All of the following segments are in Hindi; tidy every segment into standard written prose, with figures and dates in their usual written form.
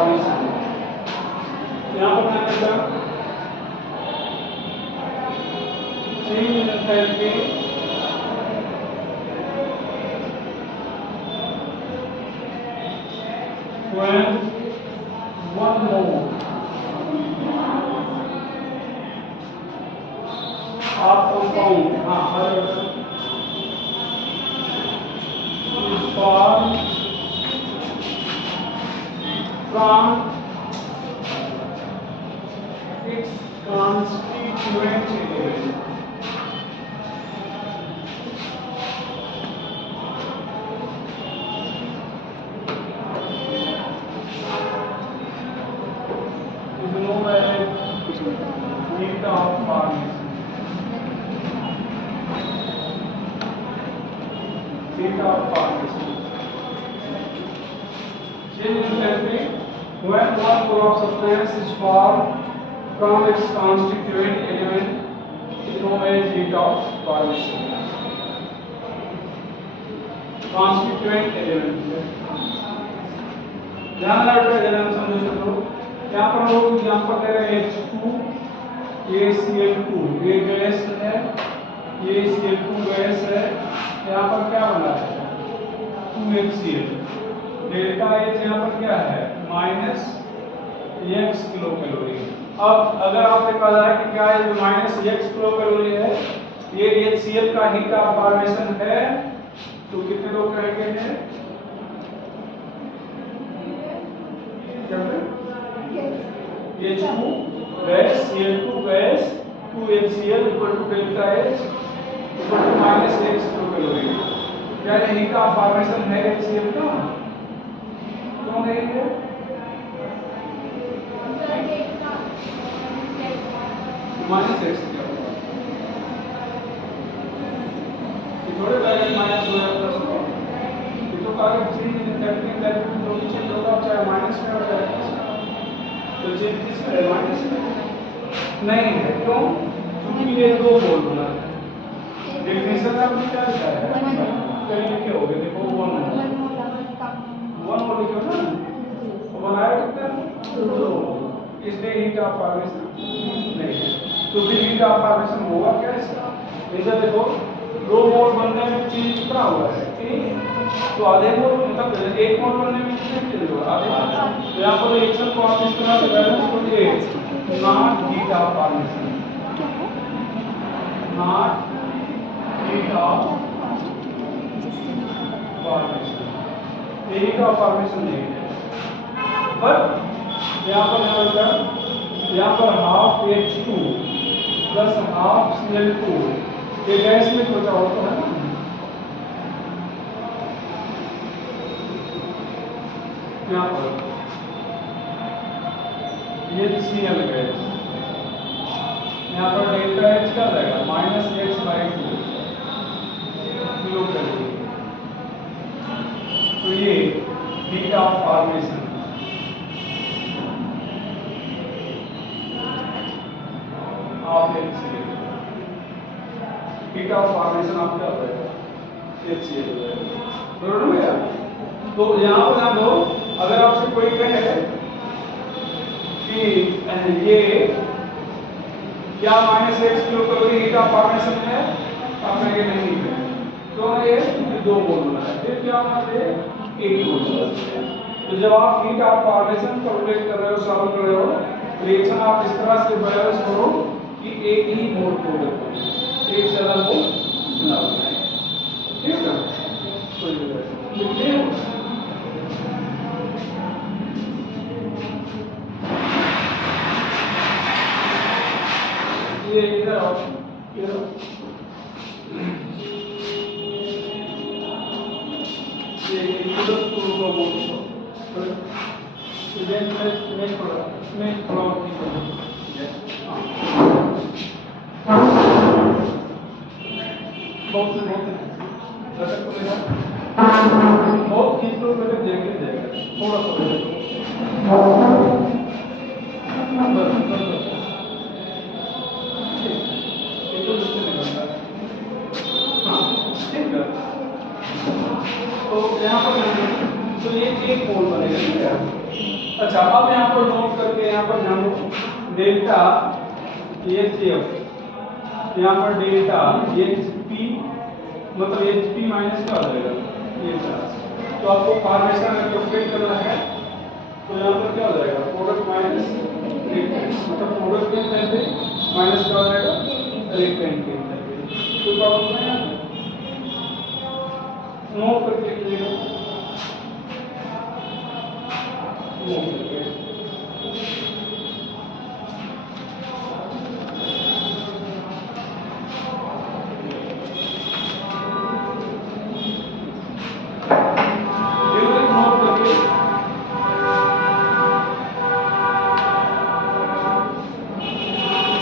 फॉर्मेशन। यहाँ पर मैंने कहा change in enthalpy when one mole of compound is formed from its constituent element. Is known as heat of formation. Heat of formation. Change in enthalpy when one mole of substance is formed from its constituent element is known as heat of formation. Constituent element. ध्यान रखना समझो सब यहाँ पर लोग एग्जाम्पल ले रहे हैं H2 ACl2 ये गैस है, ये Cl2 गैस है, यहाँ पर क्या बना है 2HCl, डेल्टा H यहाँ पर क्या है -x किलो कैलोरी। अब अगर आपसे कहा जाए कि क्या ये -x किलो कैलोरी है, ये HCl का हीट ऑफ फॉर्मेशन है, तो कितने लोग कहेंगे हैं H2 gas Cl2 gas 2HCl equal to delta H equal to -x kilo calorie. क्या ये हीट ऑफ फॉर्मेशन है HCl का? क्यों नहीं है? -x क्या होगा? ये थोड़े वैल्यू माइनस हो जाता है उसको, ये तो अगर चेंज इन एंथैल्पी जो भी चेंज होगा चाहे माइनस में हो जाए तो चेंज किसमें है माइनस में नहीं है। क्यों? क्योंकि ये दो मोल बना है। डेफिनेशन में आपने क्या लिखा है कहीं लिखे होंगे देखो 1 मोल लिखो ना, तो बनाया कितना 2 इसलिए हीट ऑफ फॉर्मेशन नहीं है। तो फिर हीट ऑफ फॉर्मेशन होगा क्या इसका? इधर देखो 2 मोल बनने में चेंज कितना हुआ है तो आधे मोल मतलब 1 मोल बनने में कितना चेंज होगा आधे। तो यहाँ पर रिएक्शन को आप इस तरह से बैलेंस करिए not heat of formation, not heat of formation, heat of formation नहीं है। बट यहाँ पर half H2 plus half Cl2 ये गैस में बचा होता है ना, यहाँ पर ये Cl गैस, यहाँ पर डेल्टा H क्या रहेगा -x/2 किलो कैलोरी। तो ये heat of formation of HCl, heat of formation of क्या होगा HCl बराबर हो गया। तो यहाँ पर ध्यान दो, अगर आपसे कोई कहे कि ये क्या -x kilo calorie heat of formation है, आप कहेंगे नहीं है। तो ये 2 मोल बना है, फिर क्या होना चाहिए 1 मोल। तो जब आप हीट ऑफ फॉर्मेशन कैलकुलेट कर रहे हो सॉल्व कर रहे हो रिएक्शन आप इस तरह से बैलेंस करो कि एक ही मोल को रखो, एक से ज्यादा मोल ना बनाए। ठीक है कोई लिखिए ये इधर आओ इधर ये इधर को बोलो इधर में थोड़ा बहुत किलोमीटर देंगे जाएगा थोड़ा सा तो यहाँ पर तो ये एक मोल बनेगा, ठीक है। अच्छा, अब यहाँ पर नोट करके यहाँ पर ध्यान दो, डेल्टा HCl, यहाँ पर डेल्टा HP, मतलब HP माइनस क्या हो जाएगा, ये चार्ज। तो आपको फॉर्मेशन में कैलकुलेट करना है, तो यहाँ पर क्या हो जाएगा, प्रोडक्ट माइनस रिएक्टेंट, मतलब प्रोडक्ट के पहले माइनस क्या हो जाएगा, रिएक्टेंट के पहले। कोई प्रॉब्लम नहीं है, नोट करके लीजिएगा, नोट करके।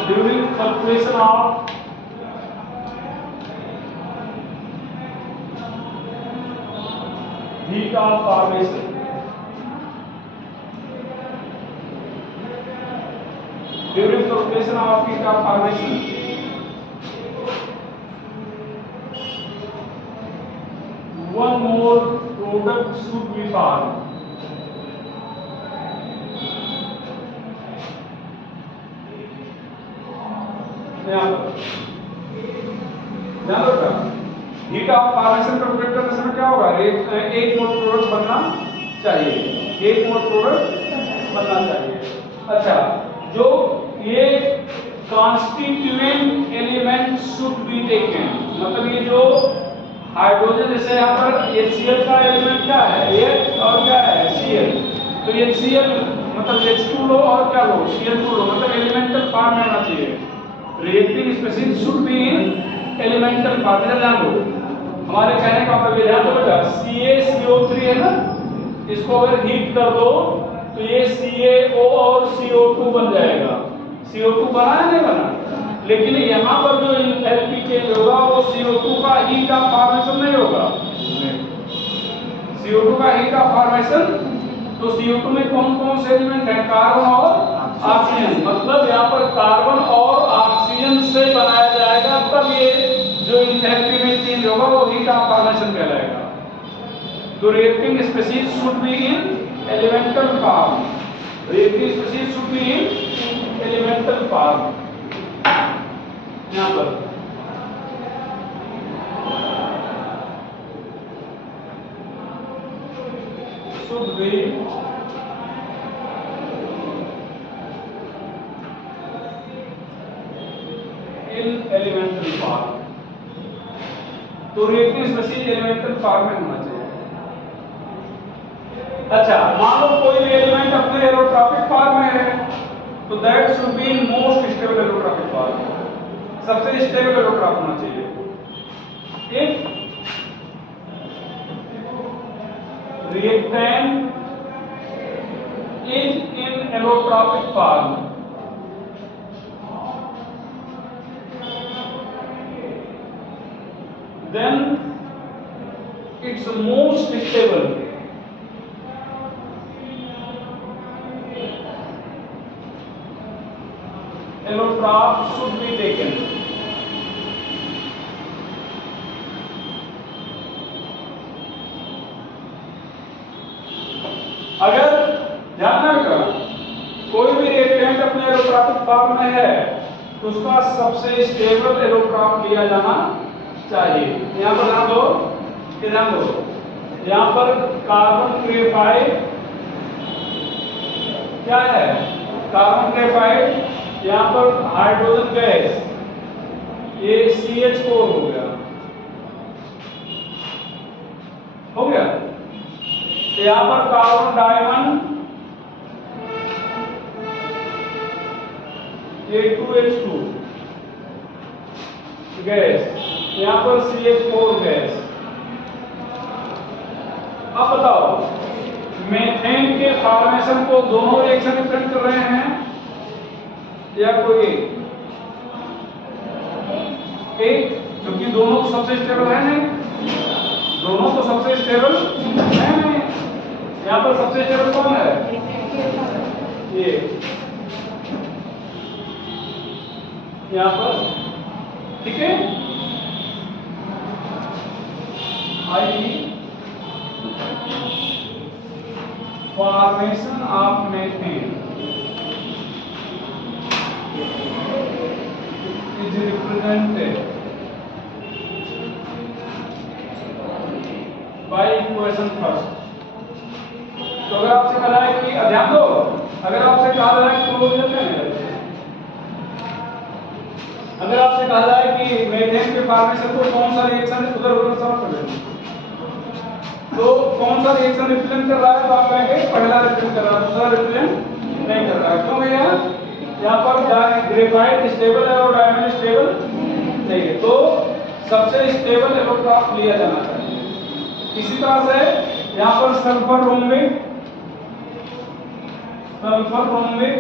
During fluctuation of heat of formation, during fluctuation of heat of formation, one more product should be formed. Heat of formation calculate करने समय क्या होगा, एक मोल प्रोडक्ट बनना चाहिए, एक मोल प्रोडक्ट बनना चाहिए। अच्छा, जो ये constituent element should be taken, मतलब ये जो हाइड्रोजन, जैसे यहाँ पर HCl का एलिमेंट क्या है, H और क्या है Cl, तो HCl मतलब H2 लो और क्या लो Cl2 लो, मतलब एलिमेंटल फॉर्म में होना चाहिए। Reacting species should be in elemental form में। ध्यान दो, हमारे कहने का मतलब ये, ध्यान दो बेटा, CaCO3 है ना, इसको अगर हीट कर दो तो ये CaO और CO2 बन जाएगा। CO2 बना है नहीं बना, लेकिन यहाँ पर जो एंथैल्पी चेंज होगा वो CO2 का हीट ऑफ फॉर्मेशन नहीं होगा। CO2 का हीट ऑफ फॉर्मेशन, तो CO2 में कौन कौन से एलिमेंट है, कार्बन और ऑक्सीजन, मतलब यहाँ पर कार्बन और ऑक्सीजन से बनाया जाएगा, तब ये जो एंथैल्पी में चेंज होगा वो हीट ऑफ फॉर्मेशन कहलाएगा। तो reacting species should be in elemental form, reacting species should be in elemental form. यहाँ पर should be in elemental form, तो रिएक्टिव स्पीशीज एलिमेंटल फॉर्म में होना चाहिए। अच्छा, मान लो कोई भी एलिमेंट अपने एलोट्रॉपिक फॉर्म में है, तो that should be in most stable allotropic form, सबसे स्टेबल एलोट्रॉप होना चाहिए। If reactant is in allotropic form, then it's most stable, allotrop should be taken। अगर ध्यान रखना, कोई भी रिएक्टेंट अपने एलोट्रॉपिक फॉर्म में है तो उसका सबसे स्टेबल एलोट्रॉप लिया जाना चाहिए। यहाँ पर ध्यान दो, ध्यान दो, यहाँ पर कार्बन ग्रेफाइट क्या है, कार्बन ग्रेफाइट, यहाँ पर हाइड्रोजन गैस, ये CH4 हो गया, हो गया। तो यहाँ पर कार्बन डायमंड, ये 2H2 गैस, यहाँ पर CH4 गैस। अब बताओ, मीथेन के फॉर्मेशन को दोनों रिएक्शन डिपेंड कर रहे हैं या कोई एक, क्योंकि दोनों तो सबसे स्टेबल है नहीं, दोनों तो सबसे स्टेबल है नहीं। यहाँ पर सबसे स्टेबल कौन है, ये यहाँ पर, ठीक है। formation of methane is represented by equation first। तो अगर आपसे कहा है कि ध्यान दो, अगर आपसे कहा है अगर आपसे कहा जाए कि मीथेन के फॉर्मेशन को कौन सा रिएक्शन उधर उधर सॉल्व कर देंगे, तो कौन सा रिएक्शन रिप्रेजेंट कर रहा है, तो आप कहेंगे पहला रिप्रेजेंट कर रहा है, दूसरा रिप्रेजेंट नहीं कर रहा है। क्यों भैया? यहाँ पर ग्रेफाइट स्टेबल है और डायमंड स्टेबल नहीं है, तो सबसे स्टेबल एलोट्रॉप लिया जाना चाहिए। इसी तरह से यहाँ पर सल्फर रोम्बिक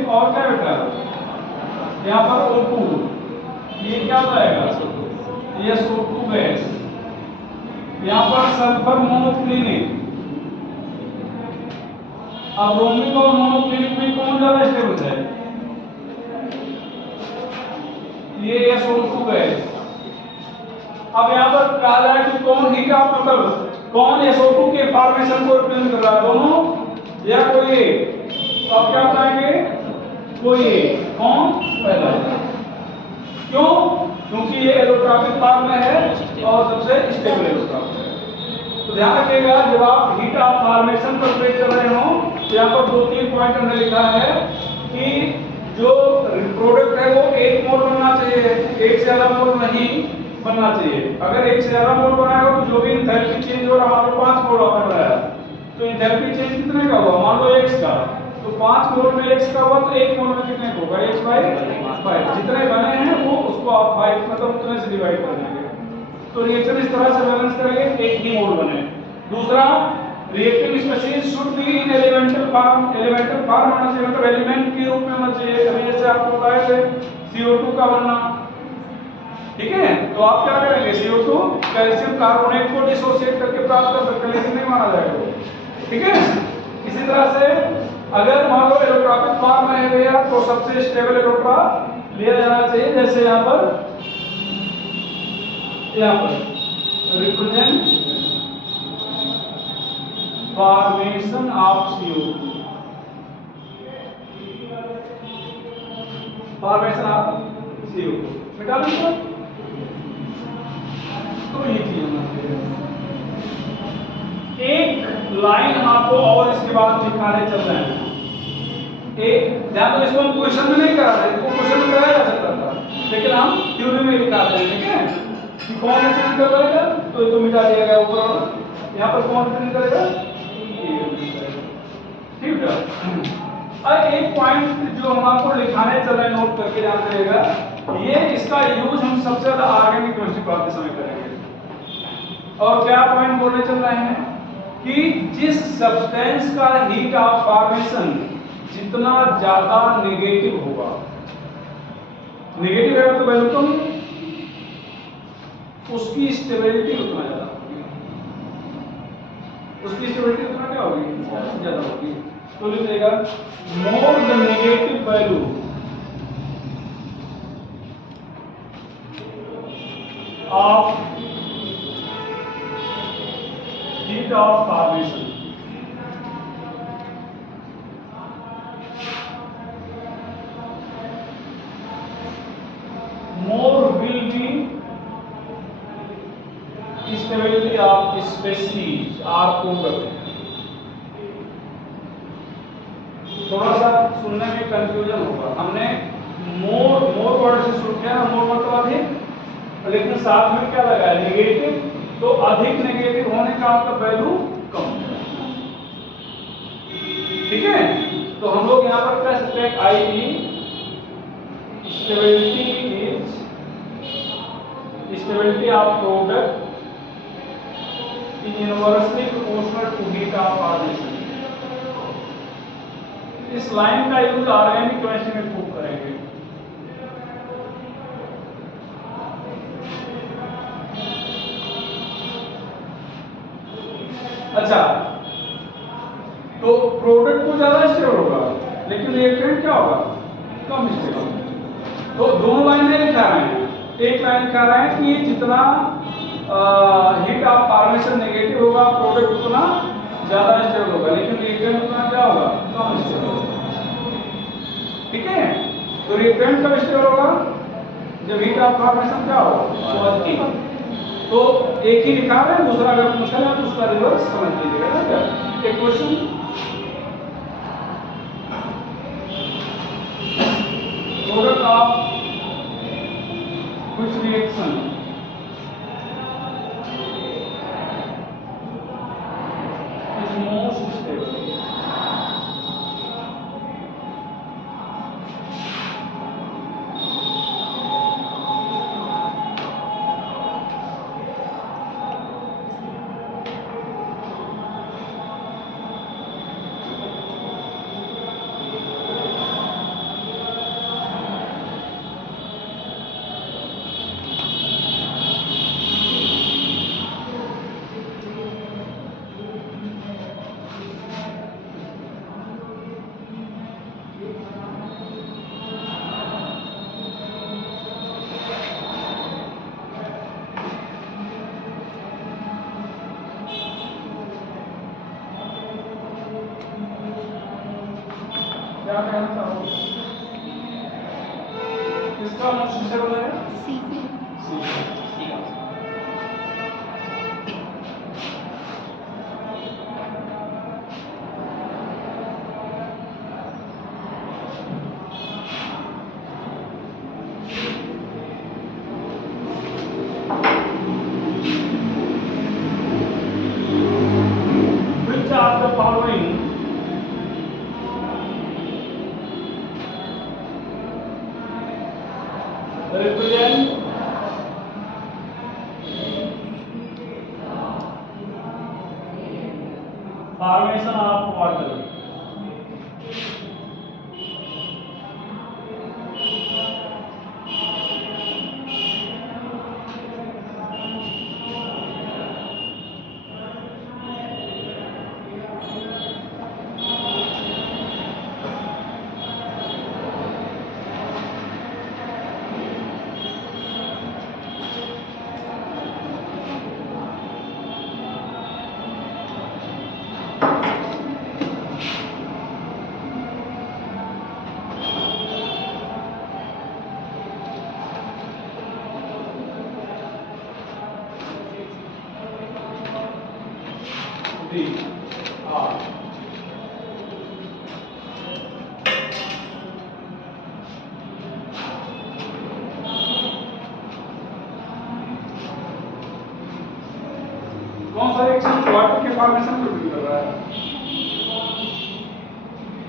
और क्या बेटा यहाँ पर O2, ये क्या जाएगा, ये SO2 गैस। यहाँ पर सल्फर मोनोक्लिनिक, अब रोमिक और मोनोक्लिनिक में कौन ज्यादा स्टेबल है, ये SO2 गैस। अब यहाँ पर कहा जाए कि कौन हीट ऑफ मतलब कौन SO2 के फॉर्मेशन को रिप्रेजेंट कर रहा है, दोनों या कोई एक, तो आप क्या बताएंगे, कोई एक। कौन? पहला। क्यों? क्योंकि ये एलोट्रॉपिक फॉर्म में है और सबसे स्टेबल एलोट्रॉप है। तो ध्यान रखिएगा जब आप हीट ऑफ फॉर्मेशन पर ट्रेड कर रहे हो, तो यहाँ पर 2-3 पॉइंट हमने लिखा है कि जो प्रोडक्ट है वो 1 मोल बनना चाहिए, एक से ज्यादा मोल नहीं बनना चाहिए। अगर एक से ज्यादा मोल बनाया हो तो जो भी एंथैल्पी चेंज हो रहा है, मान लो 5 मोल बन रहा है, तो एंथैल्पी चेंज कितने का हुआ, मान लो x का, तो 5 मोल में x का हुआ तो 1 मोल में कितने का होगा, x/5। जितने बने हैं वो उसको आप 5 मतलब उतने से डिवाइड कर देंगे, तो रिएक्शन इस तरह से बैलेंस करेंगे, एक ही मोल बने। दूसरा, reactive species should be in elemental form होना चाहिए, मतलब एलिमेंट के रूप में होना चाहिए। अभी जैसे आपको बताए थे CO2 का बनना, ठीक है, तो आप क्या करेंगे, CO2 कैल्शियम कार्बोनेट को डिसोसिएट करके प्राप्त कर सकते हैं, लेकिन नहीं माना जाएगा, ठीक है। इसी तरह से अगर मान लो एलोट्रॉपिक फॉर्म में है भैया, तो सबसे स्टेबल एलोट्रॉप लिया जाना चाहिए, जैसे यहाँ पर represent formation of CO2, formation of CO2 मिटा दो। तो ये चीज एक लाइन आपको और इसके बाद दिखाने चल रहे हैं। एक ध्यान दो, इसको हम क्वेश्चन में नहीं करा रहे, इसको क्वेश्चन में कराया जा सकता था, लेकिन हम थ्योरी में दिखाते हैं, ठीक है, कि कौन रिप्रेजेंट करेगा, तो ये तो मिटा दिया गया ऊपर वाला, यहाँ पर कौन रिप्रेजेंट करेगा, ठीक है। अब एक पॉइंट जो हम आपको लिखाने चल रहे हैं, नोट करके ध्यान रखिएगा, ये इसका यूज हम सबसे ज्यादा ऑर्गेनिक केमिस्ट्री पढ़ाते समय करेंगे। और क्या पॉइंट बोलने चल रहे हैं कि जिस सब्सटेंस का हीट ऑफ फॉर्मेशन जितना ज्यादा नेगेटिव होगा, नेगेटिव है तो वैल्यू कम, उसकी स्टेबिलिटी उतना ज्यादा होगी, उसकी स्टेबिलिटी उतना क्या होगी, ज्यादा होगी। तो लिखिएगा more the negative value of heat of formation, more will be stability of species or product। थोड़ा सा सुनने में कंफ्यूजन होगा, हमने मोर वर्ड से शुरू किया, मोर मतलब अधिक, लेकिन साथ में क्या लगा है, नेगेटिव, तो अधिक नेगेटिव होने का मतलब वैल्यू कम, ठीक है। तो हम लोग यहाँ पर कह सकते हैं आई stability of product is inversely proportional to heat of formation। इस लाइन का यूज ऑर्गेनिक केमिस्ट्री में खूब करेंगे। अच्छा, तो प्रोडक्ट को ज्यादा स्टेबल होगा, लेकिन रिएक्टेंट क्या होगा, कम स्टेबल। तो दोनों लाइन नहीं लिखा रहे हैं, एक लाइन लिखा रहे हैं कि जितना हीट ऑफ फॉर्मेशन नेगेटिव होगा, प्रोडक्ट उतना ज्यादा स्टेबल होगा, लेकिन रिएक्टेंट उतना क्या होगा, कम स्टेबल होगा। ठीक है, तो रिएक्टेंट कब स्टेबल होगा, जब हीट ऑफ फॉर्मेशन क्या होगा, पॉजिटिव। तो एक ही लिखा है, दूसरा अगर पूछा जाए तो उसका रिवर्स समझ लीजिएगा ना। क्या एक question, product of which reaction is most stable. क्या कहना चाहोगे, किसका मोस्ट स्टेबल है, सी। Which of the following represent formation of water? D. R. कौन सा रिएक्शन वाटर के फॉर्मेशन को भी कर रहा है,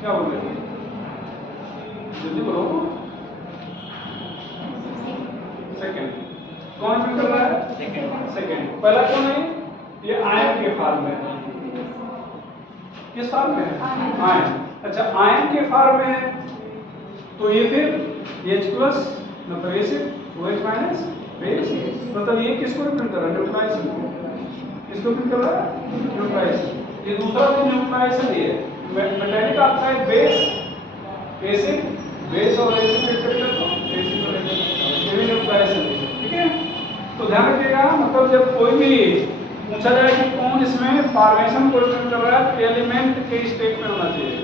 क्या बोल रहे हैं, जल्दी बोलो। सेकंड, कौन सा कर रहा है, सेकंड। पहला कौन है, ये आयन के फॉर्म में है, किस फॉर्म में है, आयन। अच्छा, आयन के फॉर्म में है, तो ये फिर H प्लस मतलब एसिड, OH माइनस बेस, मतलब ये किसको रिप्रेजेंट कर रहा है, न्यूट्रलाइजेशन को। किसको रिप्रेजेंट कर रहा है, न्यूट्रलाइजेशन। ये दूसरा जो न्यूट्रलाइजेशन ये metallic oxide base acid, base और एसिड के रिप्रेजेंट को एसिड और एसिड, ये भी न्यूट्रलाइजेशन है। ठीक है, तो ध्यान रखिएगा, मतलब जब कोई भी पूछा जाए कि कौन इसमें फॉर्मेशन को रिप्रेजेंट कर रहा है, तो एलिमेंट के स्टेट में होना चाहिए।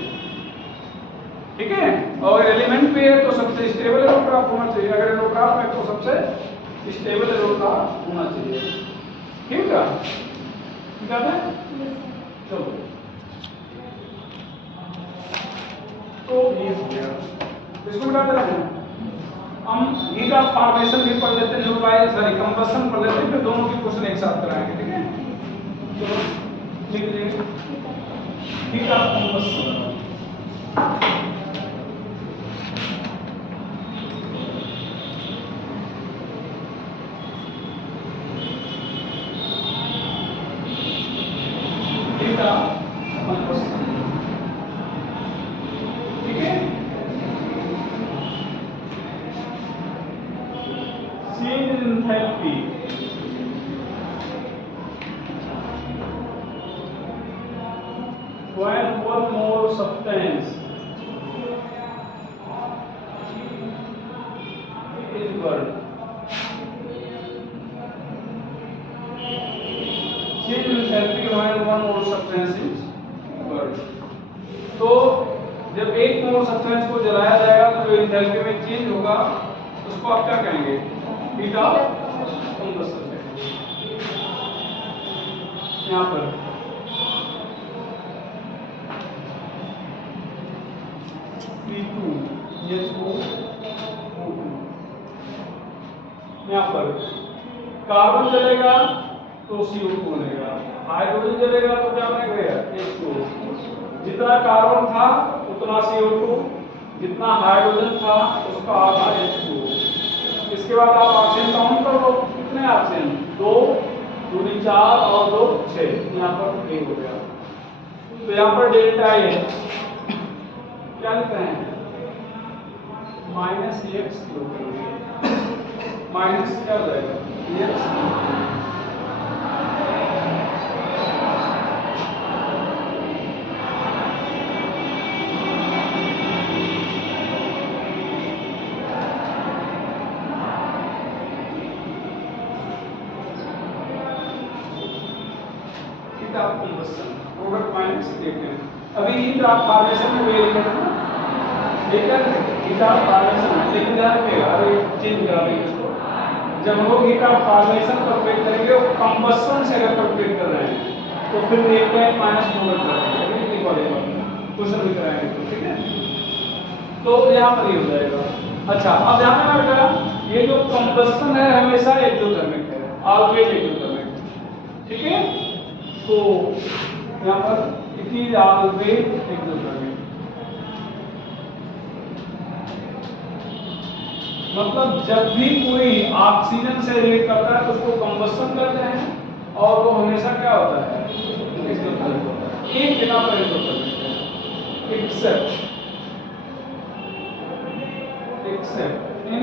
ठीक है, और एलिमेंट भी है तो सबसे स्टेबल एरोट्रॉप होना चाहिए, अगर एरोट्रॉप है तो सबसे स्टेबल एरोट्रॉप होना चाहिए। ठीक है, ठीक है, चलो तो ये हो गया, इसको बता दे रहे हैं हम। हीट ऑफ फॉर्मेशन भी पढ़ लेते हैं, न्यूट्रलाइजेशन सॉरी कंबशन पढ़ लेते हैं, फिर दोनों की क्वेश्चन एक साथ कराएंगे। ठीक है, चलो लिख लीजिए, हीट ऑफ कंबशन। ठीक है, change in enthalpy when one more substance is burned. Change in enthalpy when one more substance is जब एक मोल सब्सटेंस को जलाया जाएगा तो जो एंथैल्पी में चेंज होगा उसको आप क्या कहेंगे? हीट ऑफ कंबस्शन कहेंगे। यहाँ पर P2 H2O2, यहाँ पर कार्बन जलेगा तो CO2 बनेगा, हाइड्रोजन जलेगा तो क्या बनेगा? H2O। जितना कार्बन था उतना CO2, जितना हाइड्रोजन था उसका आधा H2O। इसके बाद आप ऑक्सीजन काउंट कर लो, कितने ऑक्सीजन? 2 2 4 और 2 6, यहाँ पर 1 हो गया। तो यहाँ पर डेल्टा ए क्या लिखते हैं? -x माइनस क्या हो जाएगा? x प्रोडक्ट माइनस देखते हैं। अभी हीट ऑफ फॉर्मेशन में वे लिखा था, लेकिन हीट ऑफ फॉर्मेशन में लेकिन ध्यान रखिएगा, अरे चेंज करा देंगे इसको। जब हम लोग हीट ऑफ फॉर्मेशन कैलकुलेट करेंगे और कंबस्शन से अगर कैलकुलेट कर रहे हैं तो फिर देखते हैं माइनस प्रोडक्ट करेंगे, अभी लिखवाएगा क्वेश्चन भी कराएंगे तो ठीक है। तो यहाँ पर ये हो जाएगा। अच्छा, अब ध्यान रखना बेटा, ये जो कंबस्शन है हमेशा एक्सोथर्मिक है, ऑलवेज एक्सोथर्मिक, ठीक है। तो यहाँ पर इट इज ऑलवेज एक्सोथर्मिक, मतलब जब भी कोई ऑक्सीजन से रिएक्ट करता है तो उसको कंबस्शन करते हैं और वो हमेशा क्या होता है? एक्सोथर्मिक होता है। एक जगह पर एक्सोथर्मिक है, एक्सेप्ट इन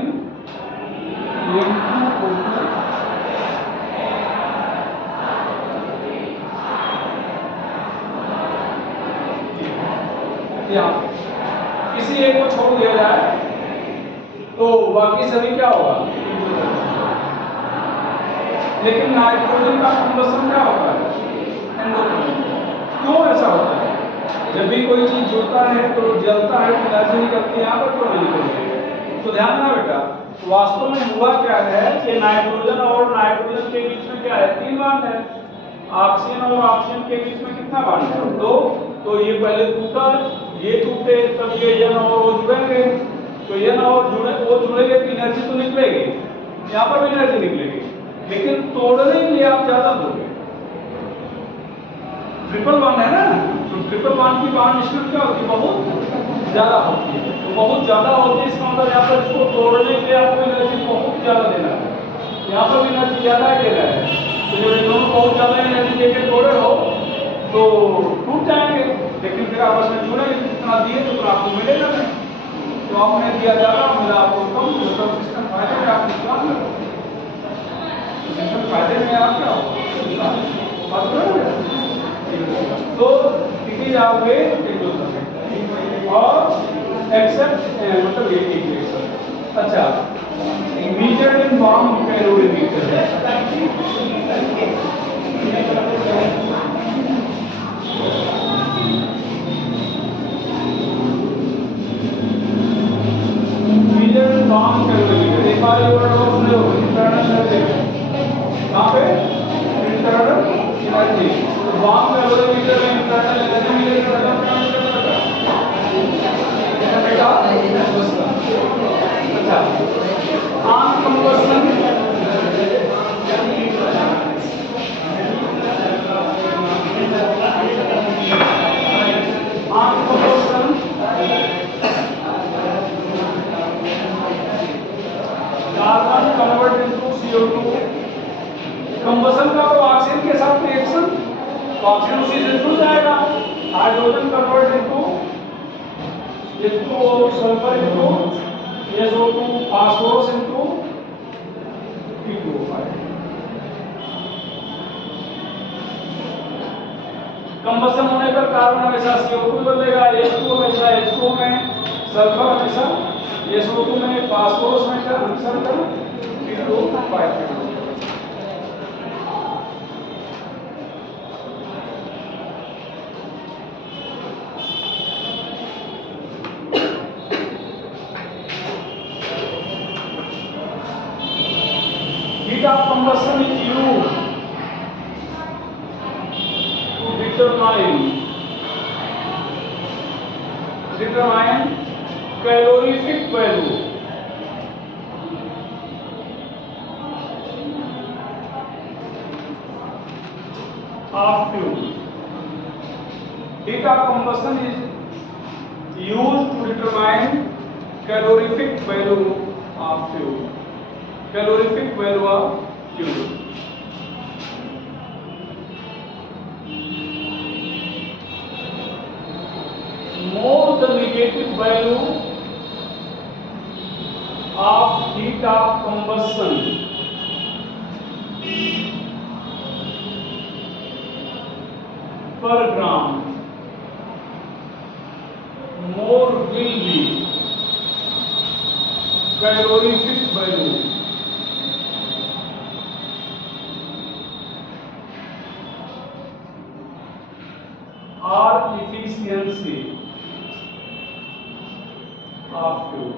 किसी एक को छोड़ दिया जाए तो बाकी सभी क्या होगा? लेकिन नाइट्रोजन का कंबस्शन क्या होता है? एंडोथर्मिक। क्यों ऐसा होता है? जब भी कोई चीज जुड़ता है तो जलता है तो एनर्जी निकलती है, यहाँ पर क्यों नहीं निकलती है? तो ध्यान रखना बेटा, वास्तव में हुआ क्या है कि नाइट्रोजन और नाइट्रोजन के बीच में क्या है? 3 बॉन्ड है। ऑक्सीजन और ऑक्सीजन के बीच में कितना बॉन्ड है? 2। तो ये पहले टूटा, ये टूटे, तब ये N और O जुड़ेंगे, तो N और O जुड़ेंगे तो एनर्जी तो निकलेगी, यहाँ पर भी एनर्जी निकलेगी, लेकिन तोड़ने के लिए आप ज्यादा दोगे। ट्रिपल बॉन्ड है ना, तो ट्रिपल बॉन्ड की बॉन्ड स्ट्रेंथ क्या होती है? बहुत ज्यादा होती है। तो बहुत ज्यादा होती है इसका मतलब यहाँ पर इसको तोड़ने के लिए आपको एनर्जी बहुत ज्यादा देना है, यहाँ पर भी एनर्जी ज्यादा ही देना है। तो जब इन दोनों बहुत ज्यादा एनर्जी देके तोड़े हो तो टूट जाएंगे, लेकिन फिर आपस में जुड़ेंगे, जितना दिए तो फिर आपको मिलेगा नहीं। तो आपने दिया ज्यादा, मिला आपको कम, तो सिस्टम फायदे में आप नुकसान में हो, सिस्टम फायदे में आप क्या हो। तो इट आप और एक्सेप्ट मतलब ये इक्वेशन। अच्छा, मीटर इन बॉम्ब कैलोरीमीटर है, मीटर इन बॉम्ब कैलोरीमीटर। एक बार ये वर्ड और सुने हो, इंटरनल एनर्जी, कहाँ पे? Internal energy. बॉम्ब कैलोरीमीटर में इंटरनल एनर्जी मीटर करता है बेटा। अच्छा, on combustion carbon convert into CO2। Combustion का तो ऑक्सीजन के साथ रिएक्शन, तो ऑक्सीजन उसी से जुड़ जाएगा। Hydrogen convert into H2O sulphur into SO2 phosphorus into P2O5। Combustion होने पर कार्बन हमेशा CO2 बदलेगा, H2O हमेशा H2O में, सल्फर हमेशा SO2 में, फास्फोरस में क्या हमेशा P2O5। heat of combustion is used to determine calorific value of fuel. Heat of combustion is used to determine calorific value of fuel. Calorific value of fuel. More the negative value of heat of combustion per gram, more will be calorific value or efficiency of fuel.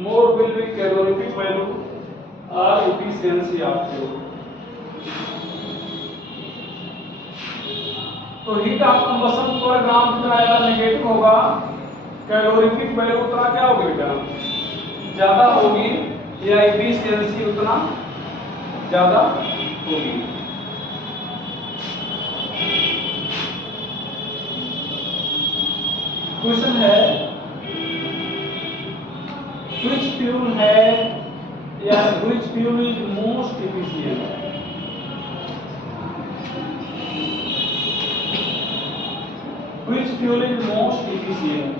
More will be calorific value or efficiency of fuel. तो हीट ऑफ कंबशन पर ग्राम कितना आएगा, नेगेटिव होगा, कैलोरीफिक वैल्यू उतना क्या होगी बेटा, ज्यादा होगी, या एफिशिएंसी उतना ज्यादा होगी। क्वेश्चन है which fuel has या which fuel is most efficient, which fuel is most efficient?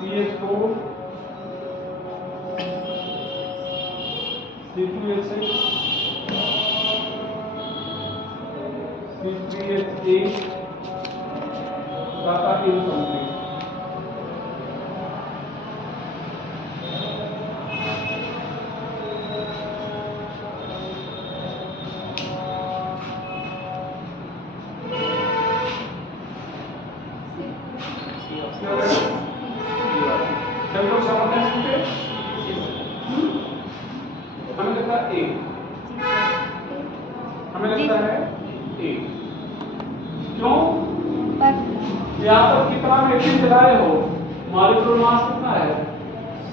CH4 C2H6 C3H8 data incomplete. हमें लगता है ए, हमें लगता है ए। क्यों? यहाँ पर कितना वेटिंग जलाए हो, मॉलिक्यूलर मास कितना है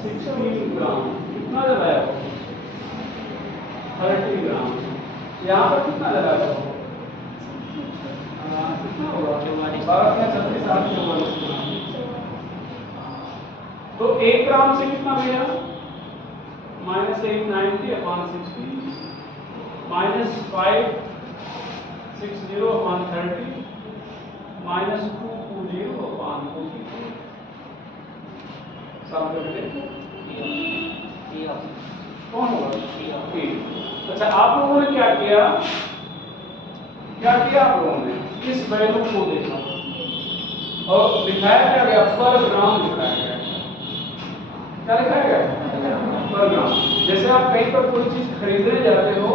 16 ग्राम, कितना जलाया हो 30 ग्राम, यहाँ पर कितना जलाया हो कितना होगा 12 तो 1 ग्राम से कितना भैया -890/60 -560/30 -220/40 सब करके कौन होगा? अच्छा, आप लोगों ने क्या किया आप लोगों ने इस वैल्यू को देखा और दिखाया क्या गया? पर ग्राम दिखाया गया। क्या दिखाया गया? पर ग्राम। जैसे आप कहीं पर कोई चीज खरीदने जाते हो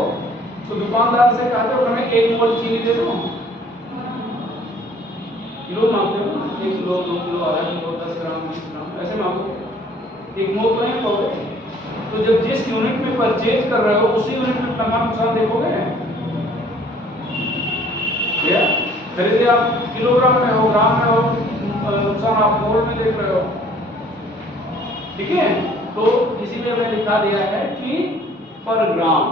तो दुकानदार से कहते हो हमें 1 मोल चीनी दे दो, किलो मांगते हो ना, 1 किलो 2 किलो आधा किलो 10 ग्राम 20 ग्राम ऐसे मांगो, 1 मोल तो नहीं कहोगे। तो जब जिस यूनिट में परचेज कर रहे हो उसी यूनिट में नफा नुकसान देखोगे। खरीदे आप किलोग्राम में हो, ग्राम में हो, नुकसान आप मोल में देख रहे हो। ठीक है, तो इसीलिए मैंने लिखा दिया है कि पर ग्राम।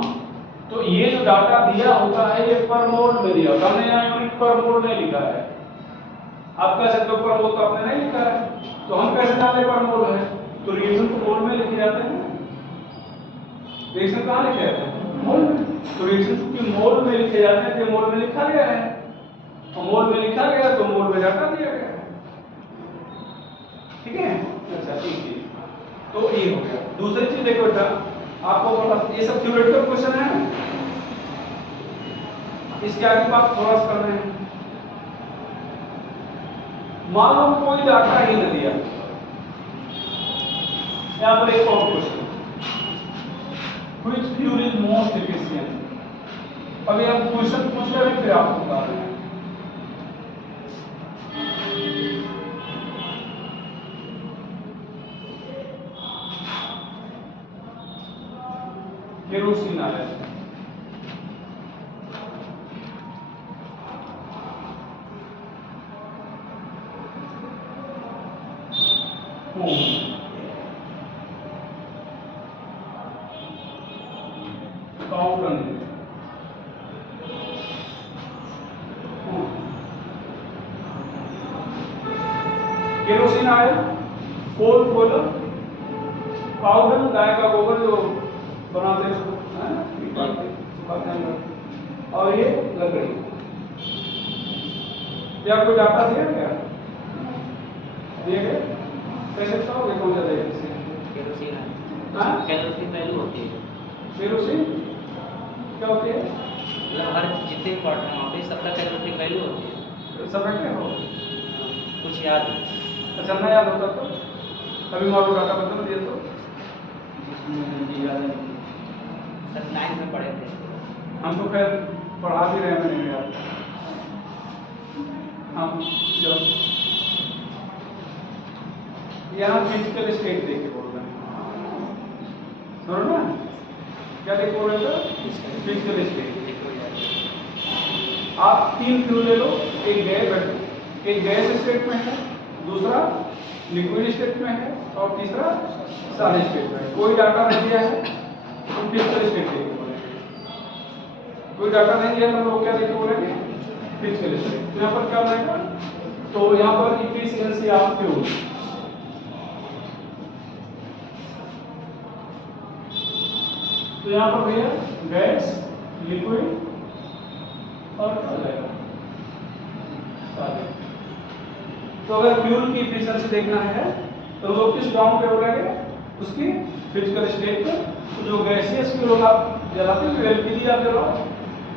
तो ये जो डाटा दिया होता है ये पर मोल में दिया होता है, हमने यहाँ यूनिट पर मोल नहीं लिखा है। आप कह सकते हो पर मोल तो आपने नहीं लिखा है, तो हम कैसे जाने पर मोल है? तो रिएक्शन को मोल में लिखे जाते हैं। रिएक्शन कहाँ लिखे जाते हैं? मोल में। तो रिएक्शन चूंकि मोल में लिखे जाते हैं तो मोल में लिखा गया है, और मोल में लिखा गया तो मोल में डाटा दिया गया है। ठीक है, अच्छा ठीक है, तो ये हो गया। दूसरी चीज देखो बेटा, आपको ये सब थ्योरेटिकल क्वेश्चन है, इसके आगे बात थोड़ा सा कर रहे हैं। मान लो कोई डाटा ही नहीं दिया, यहाँ पर एक और question, which fuel is most efficient. अभी हम क्वेश्चन पूछ कर फिर आपको बता रहे हैं। केरोसिन आ रहा है, केरोसिन आयल, कोल कोयला, पाउडर गाय का गोबर जो बनाते हैं उसको, सुखाते हैं, और ये लकड़ी। क्या कोई डाटा दिया क्या? दिए गए? कैसे बताओगे कौन सा देगा? केरोसिन है, केरोसिन वैल्यू होती है। केरोसिन क्या होती है? मतलब हर जितने पार्ट हैं वहाँ पे सबका कैलोरीफिक वैल्यू होती है। सब रखे हो? कुछ याद है? अच्छा, ना याद होता तो अभी मारो डाटा बदल दिए तो सर 9 में पढ़े थे। हम तो खैर पढ़ा भी रहे हैं, नहीं याद। हम जब यहाँ फिजिकल स्टेट देख के बोल रहे हैं, सुनो ना क्या देख बोल रहे थे? Physical state. आप 3 फ्यूल ले लो, एक गैस स्टेट में है, दूसरा लिक्विड स्टेट में है, और तीसरा सॉलिड स्टेट में है। कोई डाटा नहीं दिया है तो फिजिकल स्टेट देख के बोलेंगे, कोई डाटा नहीं दिया तो हम लोग क्या देख के बोलेंगे? Physical state. तो यहाँ पर क्या बनेगा? तो यहाँ पर इफिशिएंसी ऑफ फ्यूल, तो यहाँ पर भैया गैस, लिक्विड और क्या जाएगा? सॉलिड। तो अगर फ्यूल की इफिशिएंसी देखना है तो वो किस ग्राउंड पे बोलेंगे? उसकी फिजिकल स्टेट पर। तो जो गैसियस फ्यूल आप जलाते हो, एलपीजी आप जलाओ,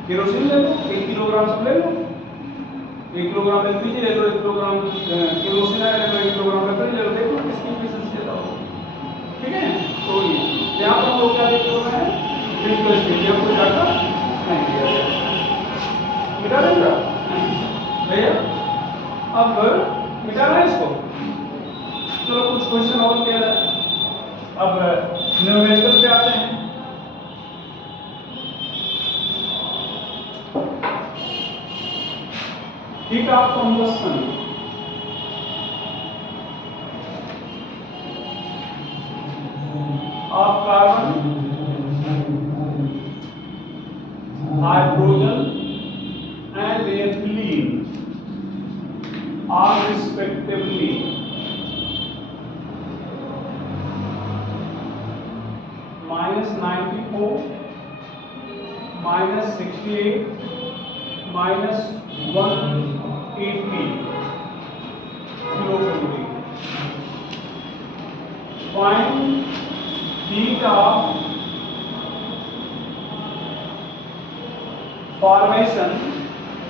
केरोसिन ले लो, 1 किलोग्राम सब ले लो, 1 किलोग्राम एलपीजी ले लो, 1 किलोग्राम केरोसिन ले लो, 1 किलोग्राम लकड़ी ले लो, देखो किसकी इफिशिएंसी ज्यादा होगी। ठीक है, तो यहाँ पर हम लोग क्या देख रहे हैं? Physical state. यहाँ कोई डाटा नहीं दिया गया, मिटा देगा भैया। अब मिटाना है इसको। चलो कुछ क्वेश्चन और किया जाए। अब न्यूमेरिकल पे आते हैं। Heat of combustion, of carbon, hydrogen and ethylene are respectively -94, -68 -180 kilo calorie. Find heat of formation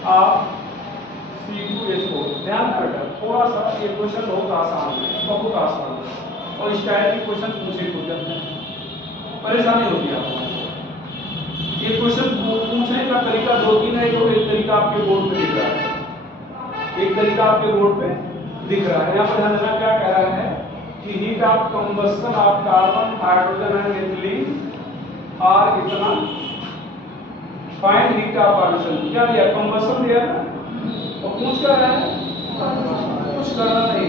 of C2H4। ध्यान बेटा, थोड़ा सा ये क्वेश्चन बहुत आसान है, बहुत आसान है, और इस टाइप के क्वेश्चन पूछे हो जाते हैं, परेशानी होती है आपको। ये क्वेश्चन पूछने का तरीका दो तीन है, जो एक तरीका आपके बोर्ड पे दिख रहा है, एक तरीका आपके बोर्ड पे दिख रहा है। यहाँ पर ध्यान देना, क्या कह रहा है कि heat of combustion of carbon, hydrogen and ethylene are इतना, फाइंड हीट ऑफ फॉर्मेशन। क्या दिया? कंबस्शन दिया ना, और पूछ क्या रहा है? कुछ करना नहीं।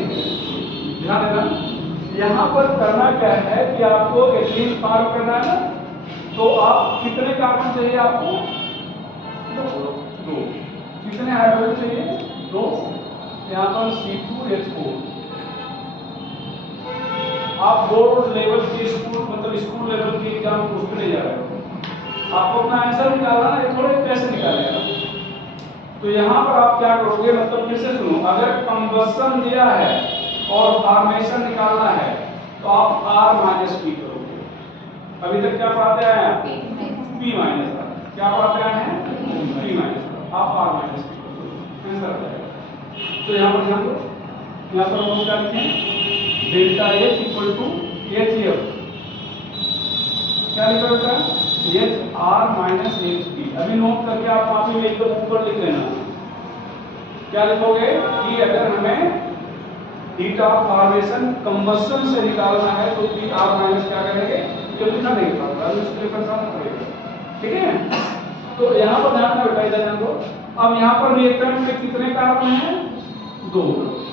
ध्यान देना, यहाँ पर करना क्या है कि आपको एथिलीन फॉर्म करना है ना, तो आप कितने कार्बन चाहिए आपको? दो। कितने हाइड्रोजन चाहिए? दो। यहाँ पर C2H4। आप बोर्ड लेवल की स्कूल, मतलब स्कूल लेवल की एग्जाम पूछते नहीं जा रहे हो, आपको अपना आंसर निकालना है, थोड़े कैसे निकालेगा। तो यहाँ पर आप क्या करोगे, मतलब फिर से सुनो, अगर कंबस्शन दिया है और फॉर्मेशन निकालना है तो आप R-P करोगे। अभी तक क्या पढ़ाते आए हैं? P-। क्या पढ़ाते आए हैं? P-। आप R-P करोगे, आंसर आ जाएगा। तो यहाँ पर ध्यान दो, यहाँ पर हम क्या लिखें? Delta H equal to HF। क्या लिखा बेटा? HR-HP। अभी नोट करके आप कॉपी में एकदम ऊपर लिख लेना। क्या लिखोगे कि अगर हमें हीट ऑफ फॉर्मेशन कंबस्शन से निकालना है तो PR- क्या करेंगे? ये लिखना नहीं पड़ता, इसके लिए परेशान पड़ेगा, ठीक है। तो यहाँ पर ध्यान में बेटा, ध्यान दो। अब यहाँ पर रिएक्टेंट में कितने कार्बन हैं? दो,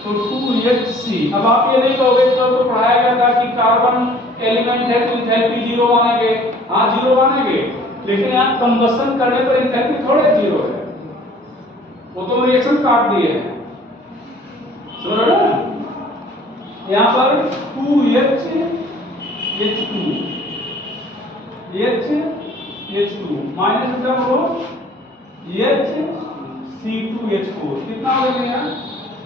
तो 2HC। अब आप ये नहीं कहोगे, तो पढ़ाया गया था कि कार्बन एलिमेंट है तो एंथैल्पी 0 आएंगे। हाँ 0 आएंगे, लेकिन यहाँ कंबस्शन करने पर एंथैल्पी थोड़े 0 है, वो तो रिएक्शन काट दिए हैं, समझ रहे हो? यहाँ पर 2HH2 माइनस क्या करो? HC2H4 कितना हो गया?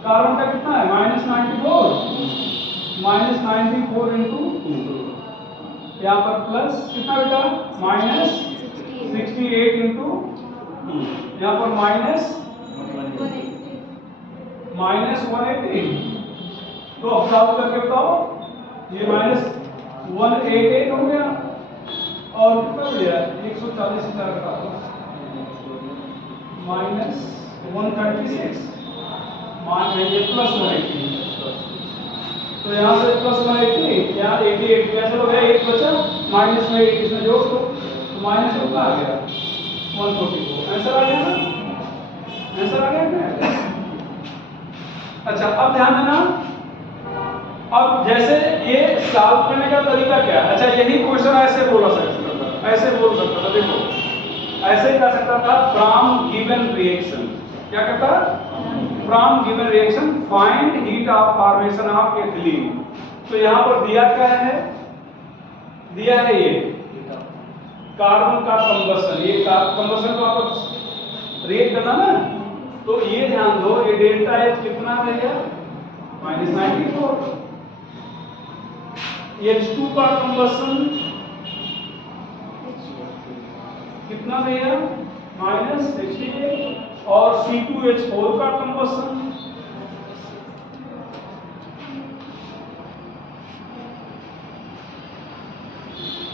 कार्बन का कितना है? -94 इंटू 2। यहाँ पर प्लस कितना बेटा? -68 इंटू 2। यहाँ पर -180। तो अब सॉल्व करके बताओ, ये -188 हो गया, और कितना बढ़िया 140 का -136 मान लीजिए +180। तो यहाँ से +180, यहाँ 88 कैसे हो गया? 1 बचा, माइनस में 80 इसमें जोड़ दो, तो माइनस कितना आ गया? 144। आंसर आ गया ना? आंसर आ गया क्या? अच्छा, अब ध्यान देना, अब जैसे ये सॉल्व करने का तरीका क्या है? अच्छा, यही क्वेश्चन ऐसे बोल सकता था, ऐसे बोल सकता था, देखो ऐसे कह सकता था, फ्रॉम गिवन रिएक्शन, क्या कहता? From given reaction find heat of formation of ethylene. तो यहाँ पर दिया क्या है? दिया है ये कार्बन का कंबस्शन, ये कंबस्शन को आप रिएक्ट करना ना, तो ये ध्यान दो, ये डेल्टा H कितना रहेगा? -94। H2 का कंबस्शन कितना भैया? -68। और C2H4 का कंबस्शन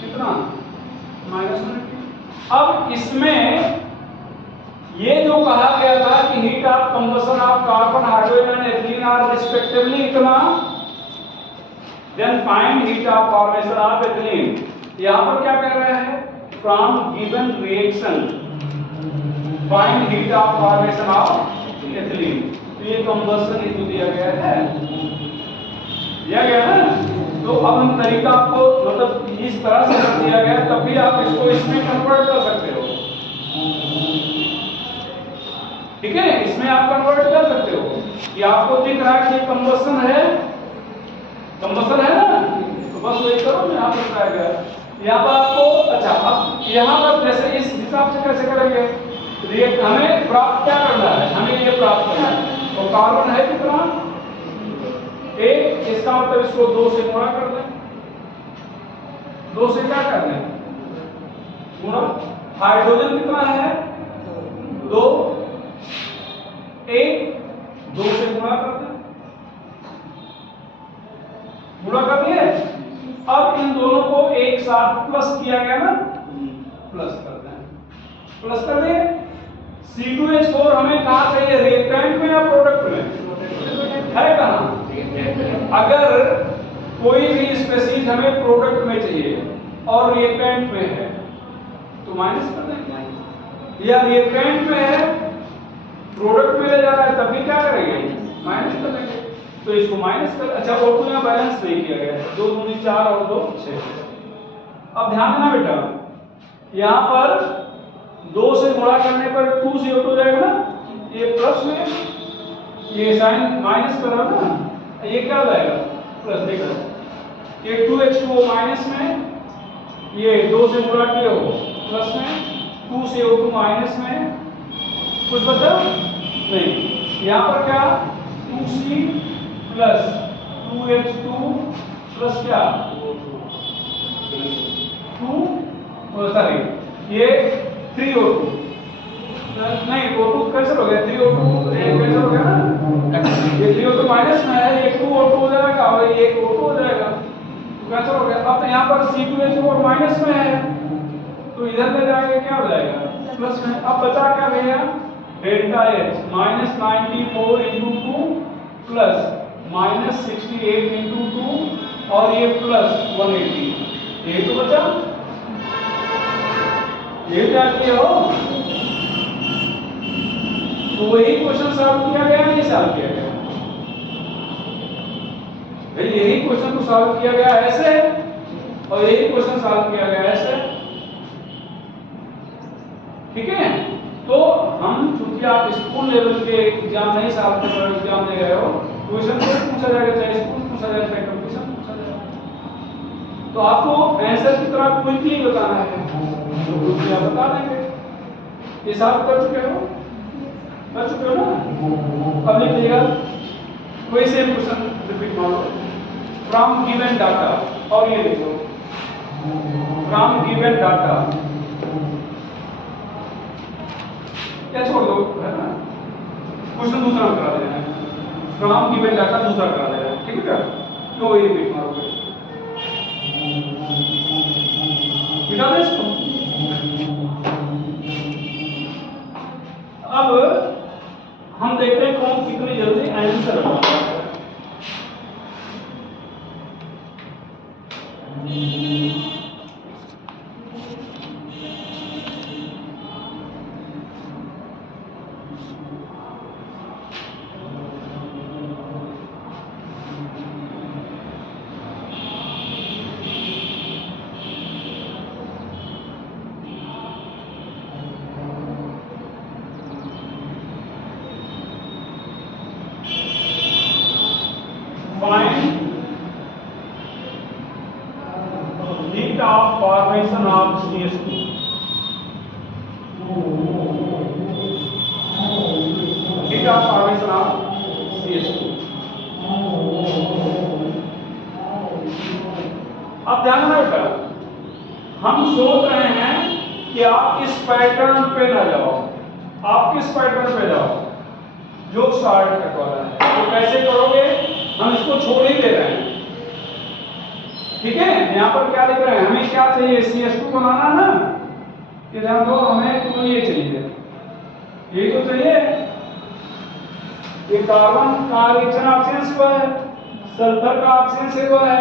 कितना? -180। अब इसमें ये जो कहा गया था कि heat of combustion of carbon, hydrogen and ethylene are respectively इतना, then find heat of formation of ethylene. यहां पर क्या कह रहा है? From given reaction find heat of formation of ethylene. तो ये कंबस्शन ही तो दिया गया है, दिया गया ना। तो अब हम तरीका आपको मतलब इस तरह से कर दिया गया, तब भी आप इसको इसमें कन्वर्ट कर सकते हो, ठीक है। इसमें आप कन्वर्ट कर सकते हो कि आपको दिख रहा है कि कंबस्शन है, कंबस्शन है ना, तो बस वही करो, यहाँ पर बताया गया। यहाँ पर आपको, अच्छा अब यहाँ पर जैसे इस हिसाब से कैसे करेंगे? रिएक्ट हमें प्राप्त क्या करना है? हमें ये प्राप्त करना है। और कार्बन है कितना? एक, इसका मतलब इसको 2 से गुणा कर दें। 2 से क्या कर दें? गुणा। हाइड्रोजन कितना है? 2, 1, 2 से गुणा कर दें। गुणा कर दिए। अब इन दोनों को एक साथ प्लस किया गया ना, प्लस कर दें। प्लस कर दिए। C2H4 हमें कहाँ चाहिए? रिएक्टेंट में या प्रोडक्ट में? है कहाँ? अगर कोई भी स्पेसीज हमें प्रोडक्ट में चाहिए और रिएक्टेंट में है तो माइनस कर देंगे, या रिएक्टेंट में है प्रोडक्ट में ले जा रहा है तब भी क्या करेंगे? माइनस कर देंगे। तो इसको माइनस कर। अच्छा, O2 यहाँ बैलेंस नहीं किया गया है, 2 दूनी 4 और 2 6। अब ध्यान देना बेटा, यहाँ पर 2 से गुणा करने पर 2 CO2 जाएगा ना, ये प्लस में, ये साइन माइनस कर रहा ना, ये क्या हो जाएगा? प्लस। देखो ये 2H2O माइनस में, ये 2 से गुणा किए हो प्लस में, 2 CO2 माइनस में, कुछ बचा नहीं। यहाँ पर क्या? 2C प्लस 2H2 प्लस क्या? 2, सॉरी ये 3O2 नहीं, O2 कैंसिल हो गया, 3O2 कैंसिल हो गया ना, ये 3O2 माइनस में है, ये 2O2 हो जाएगा और ये 1O2 हो जाएगा, तो कैंसिल हो गया। अब यहाँ पर C2H4 माइनस में है तो इधर ले जाएंगे क्या हो जाएगा? प्लस में। अब बचा क्या भैया? Delta H minus 94 into 2 plus minus 68 into 2 और ये प्लस 180, ये तो बचा। ये क्या किया हो? तो वही क्वेश्चन सॉल्व किया गया, नहीं सॉल्व किया गया? भाई यही क्वेश्चन को सॉल्व किया गया ऐसे और यही क्वेश्चन सॉल्व किया गया ऐसे, ठीक है? तो हम चूंकि आप स्कूल लेवल के एग्जाम नहीं सॉल्व कर रहे हो, एग्जाम दे रहे हो, क्वेश्चन को पूछा जाएगा, चाहे स्कूल पूछा जाए चाहे कंपटीशन पूछा जाए, तो आपको आंसर की तरह क्विकली बताना है, तो क्विकली आप बता देंगे। ये सॉल्व कर चुके हो? कर चुके हो ना? अब लिखिएगा कोई से क्वेश्चन रिपीट मारो, फ्रॉम गिवन डाटा, और ये लिखो फ्रॉम गिवन डाटा, क्या छोड़ दो, है ना? क्वेश्चन दूसरा करा देना है, फ्रॉम गिवन डाटा दूसरा करा देना है, ठीक है? क्यों वही रिपीट मारोगे? मिटा दे इसको। अब हम देखते हैं कौन कितनी जल्दी आंसर बताता है। Heat of formation of CH2. Heat of formation of CH2. अब ध्यान रखना बेटा, हम सोच रहे हैं कि आप इस पैटर्न पे ना जाओ, आप किस पैटर्न पे जाओ? जो शॉर्टकट वाला है। तो कैसे करोगे? हम इसको छोड़ ही दे रहे हैं, ठीक है? यहाँ पर क्या लिख रहे हैं? हमें क्या चाहिए? CH2 बनाना ना, ये ध्यान दो, हमें तो ये चाहिए, ये तो चाहिए, ये कार्बन का रिएक्शन ऑक्सीजन से हुआ है, सल्फर का ऑक्सीजन से हुआ है,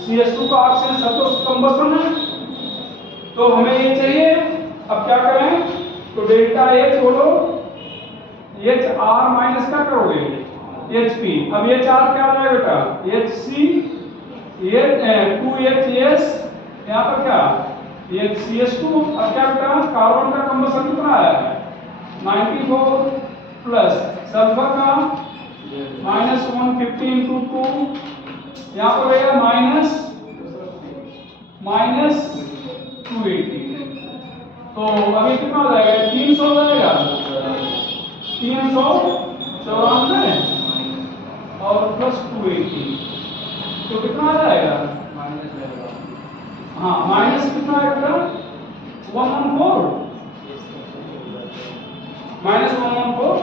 CH2 का ऑक्सीजन सब तो कंबसन है, तो हमें ये चाहिए। अब क्या करें? तो डेल्टा H बोलो, HR माइनस क्या करोगे? HP। अब ये 4 क्या आ जाएगा बेटा? HC, ये 2HS, यहाँ पर क्या? ये CH2। अब क्या बेटा? कार्बन का कंबसन कितना आया है? 94 प्लस सल्फर का माइनस 150 इंटू 2, यहाँ पर रहेगा माइनस 280। तो अभी कितना हो जाएगा, 300 हो जाएगा, 394 और प्लस 280, तो कितना आ जाएगा, हाँ माइनस कितना आएगा, 114, माइनस 114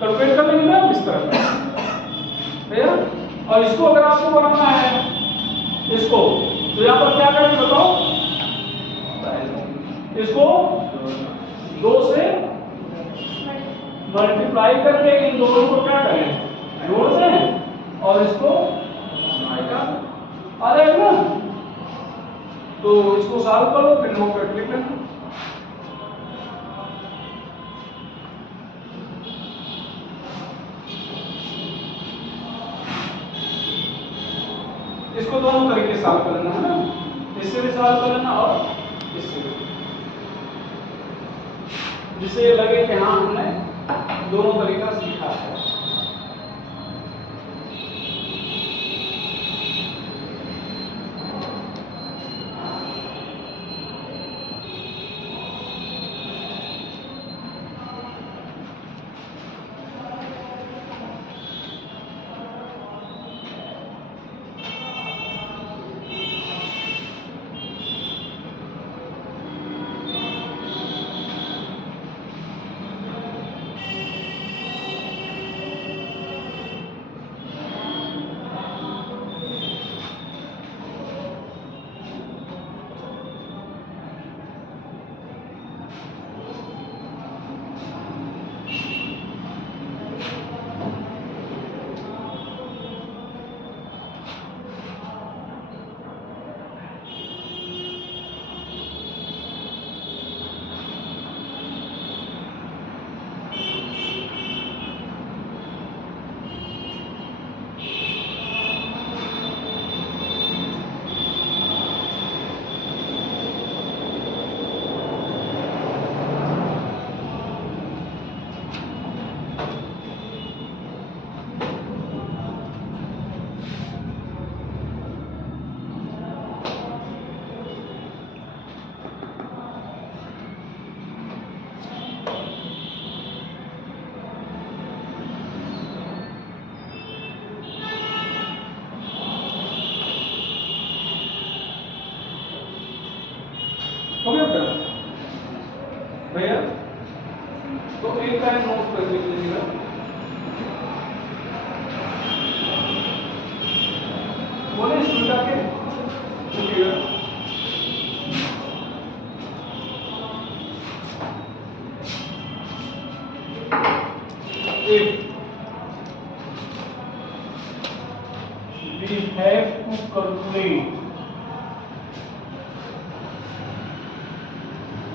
कैलकुलेट कर लेंगे ना इस तरह भैया। और इसको अगर आपको बनाना है इसको, तो यहाँ पर क्या करेंगे बताओ, इसको 2 से मल्टीप्लाई करके इन दोनों को क्या करें, जोड़ दें और इसको आ जाएगा ना, तो इसको सॉल्व करो फिर नोट करके लिख लेना। इसको दोनों तरीके से सॉल्व कर लेना है ना, इससे भी सॉल्व कर लेना और इससे भी, जिससे ये लगे कि हाँ हमने दोनों तरीका सीखा है। हो गया भैया, तो एक टाइम नोट कर लीजिएगा, बोले सुलटा के लिखिएगा, we have to calculate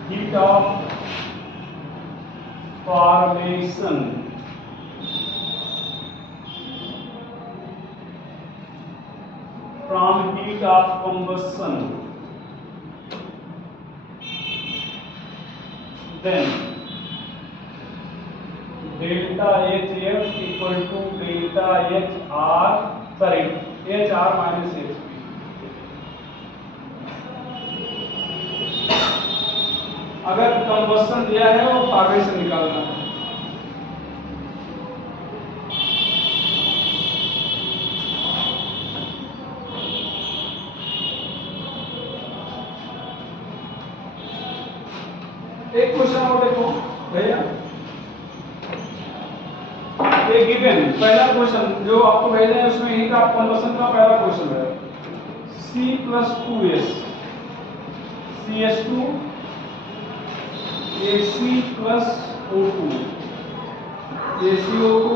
heat of formation from heat of combustion, then delta HF equal to delta HR, sorry HR minus HP। अगर कंबस्शन दिया है वो फॉर्मेशन निकालना है, एक क्वेश्चन और देखो भैया, एक गिवन पहला क्वेश्चन जो आपको भेजे हैं उसमें हीट ऑफ कंबस्शन का पहला क्वेश्चन है, C+2S CS2 AC plus O2 ACO2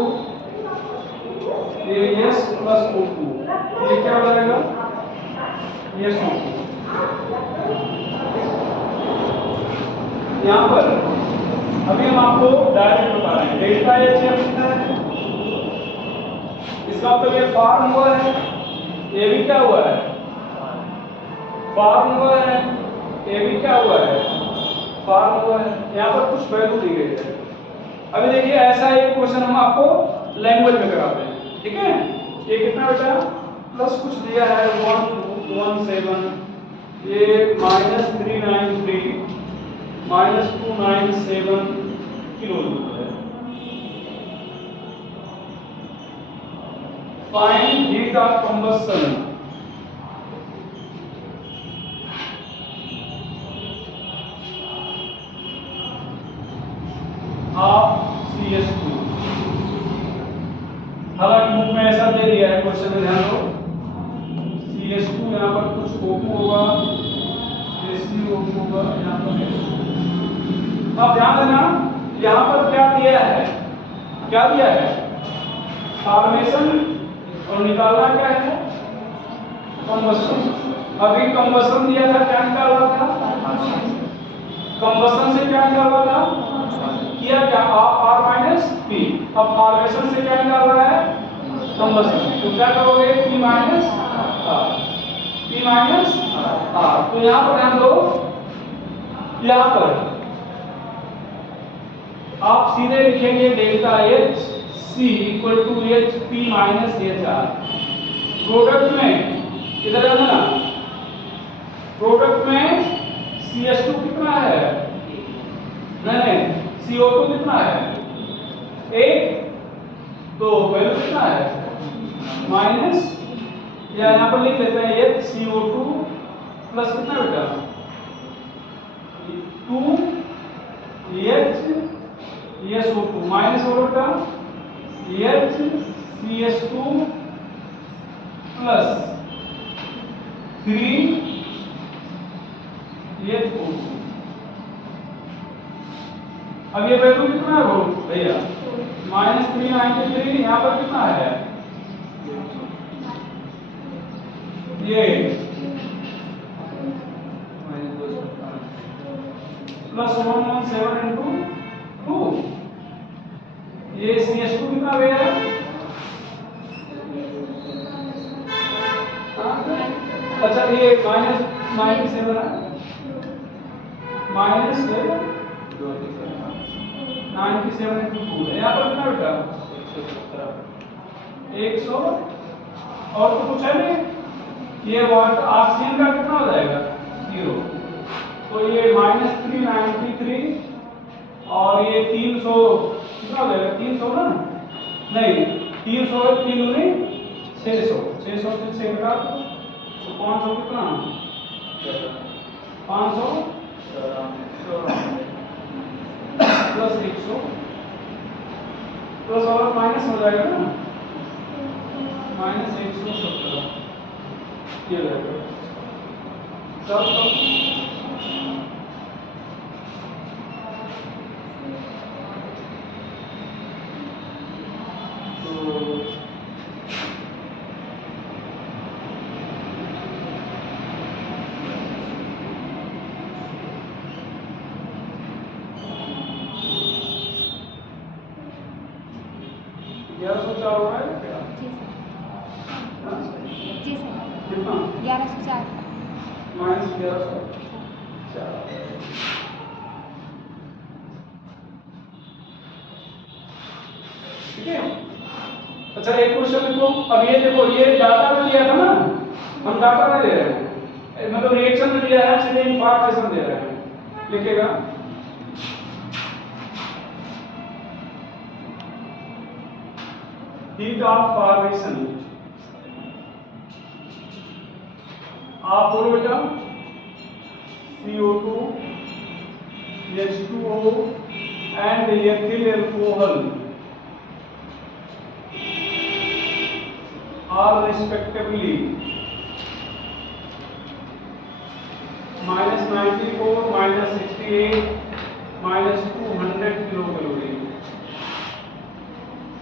AS plus O2, ये क्या हो जाएगा, ये SO2। यहाँ पर अभी हम आपको डायरेक्ट बता रहे हैं डेल्टा HF कितना है, इसका मतलब ये फॉर्म हुआ है, ये भी क्या हुआ है, फॉर्म हुआ है, ये भी क्या हुआ है, फॉर्म हुआ है, यहाँ पर कुछ वैल्यू दी गई है। अभी देखिए ऐसा एक क्वेश्चन हम आपको लैंग्वेज में कराते हैं, ठीक है, ये कितना बेटा प्लस कुछ दिया है 1217, ये -393, -297 किलोजूल है। Find heat of combustion of CS2। हालांकि बुक में ऐसा दे दिया है क्वेश्चन में, ध्यान दो। CS2 यहाँ पर कुछ O2 होगा, SiO2 होगा, यहाँ पर अब ध्यान देना यहाँ पर क्या दिया है, क्या दिया है, फॉर्मेशन, और निकालना क्या है, कंबस्शन। अभी कंबस्शन दिया था, क्या निकालना था, कंबस्शन से क्या निकालना था, किया क्या, R माइनस P। अब फॉर्मेशन से क्या निकाल रहा है, कंबस्शन, तो क्या करोगे, P माइनस R। तो यहाँ पर ध्यान दो, यहाँ पर आप सीधे लिखेंगे delta H C equal to H P minus HR। Product में इधर है ना, प्रोडक्ट में CS2 कितना है, नहीं CO2 कितना है, 1, तो वैल्यू कितना है, माइनस, या यहाँ पर लिख लेते हैं HCO2 प्लस कितना बेटा, 2HCSO2 माइनस हो बेटा HCS2 प्लस 3HO2। अब ये वैल्यू कितना है भैया, -393। यहाँ पर कितना है, ये +117 इंटू 2, ये CS2 कितना भैया, अच्छा ये -97 है, -97 इंटू 2 है, यहाँ पर कितना बेटा 100, और तो कुछ है नहीं, ये वाट ऑक्सीजन का कितना हो जाएगा, 0। तो ये -393 और ये 300 कितना हो जाएगा, 300 ना, नहीं 300 है, 3 दूनी 600, 600 से घटा तो 500 कितना, 500 प्लस 100 प्लस और माइनस हो जाएगा ना, -170 ये रहेगा सब। तो 1104 हो रहा है क्या, जी सर, कितना, 1104 -1104। ठीक है। अच्छा एक क्वेश्चन लिखो, अब ये देखो, ये डाटा में दिया था ना, हम डाटा में दे रहे हैं, मतलब रिएक्शन में दिया है, सीधे इंफॉर्मेशन दे रहे हैं, लिखेगा हीट ऑफ फॉर्मेशन ऑफ बेटा CO2 H2O and ethyl alcohol are respectively -94, -68, -200 kilocalorie.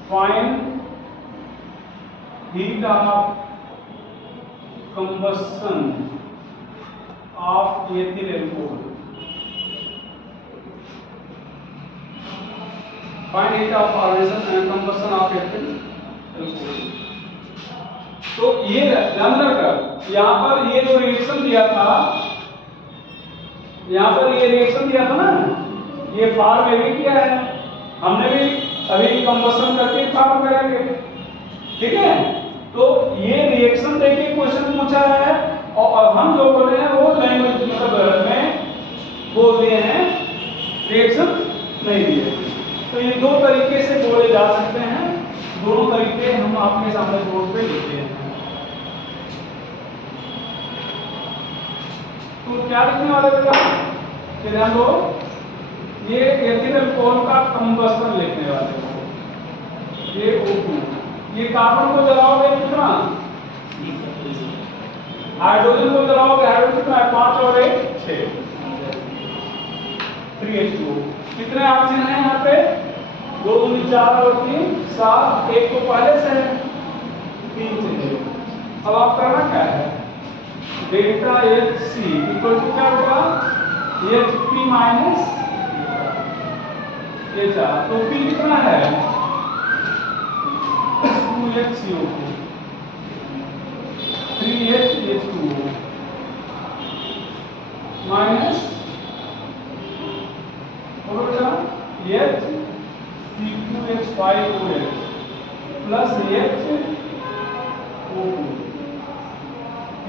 Find heat of combustion of ethyl alcohol. Find heat of formation and combustion of ethyl alcohol. तो ये ध्यान रखना, यहाँ पर ये जो रिएक्शन दिया था, यहाँ पर ये रिएक्शन दिया था ना, ये फार्म में भी किया है, हमने भी अभी कंबस्शन करके फार्म करेंगे, ठीक है। तो ये रिएक्शन देके क्वेश्चन पूछा है, और हम जो बोले हैं वो लैंग्वेज मतलब में बोल दिए हैं रिएक्शन नहीं दिए। तो ये दो तरीके से बोले जा सकते हैं, दोनों तरीके हम आपके सामने बोर्ड पे लिखते हैं। तो क्या लिखने वाले बेटा, कि ध्यान दो, ये एथिल अल्कोहल का कंबस्टन लिखने वाले हो, ये O2, ये कार्बन को जलाओगे कितना, हाइड्रोजन को जलाओगे, हाइड्रोजन कितना है, 5 और 1 6, 3H2। कितने ऑक्सीजन है यहाँ पे, 2 दूनी 4 और 3 7, एक तो पहले से है, 3 से। अब आप करना क्या है, डेल्टा HC इक्वल टू क्या होगा, HP माइनस HR। तो P कितना है, 2HCO2 3HH2O minus HC2H5OH plus HO2।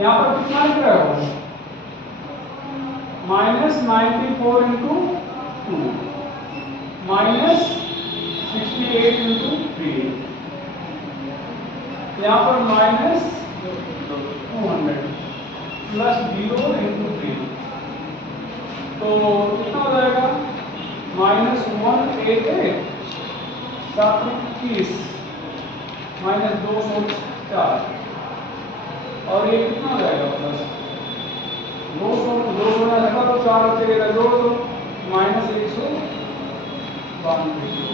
यहाँ पर कितना लिख रहे हो, माइनस 94 इंटू 2 माइनस 68 इंटू 3, यहाँ पर माइनस 200 प्लस 0 इंटू 3, तो कितना हो जाएगा, माइनस 188 7 21 माइनस 204, और ये कितना हो जाएगा, प्लस 200 में रखा तो 4 बचेगा, जोड़ दो, माइनस 192।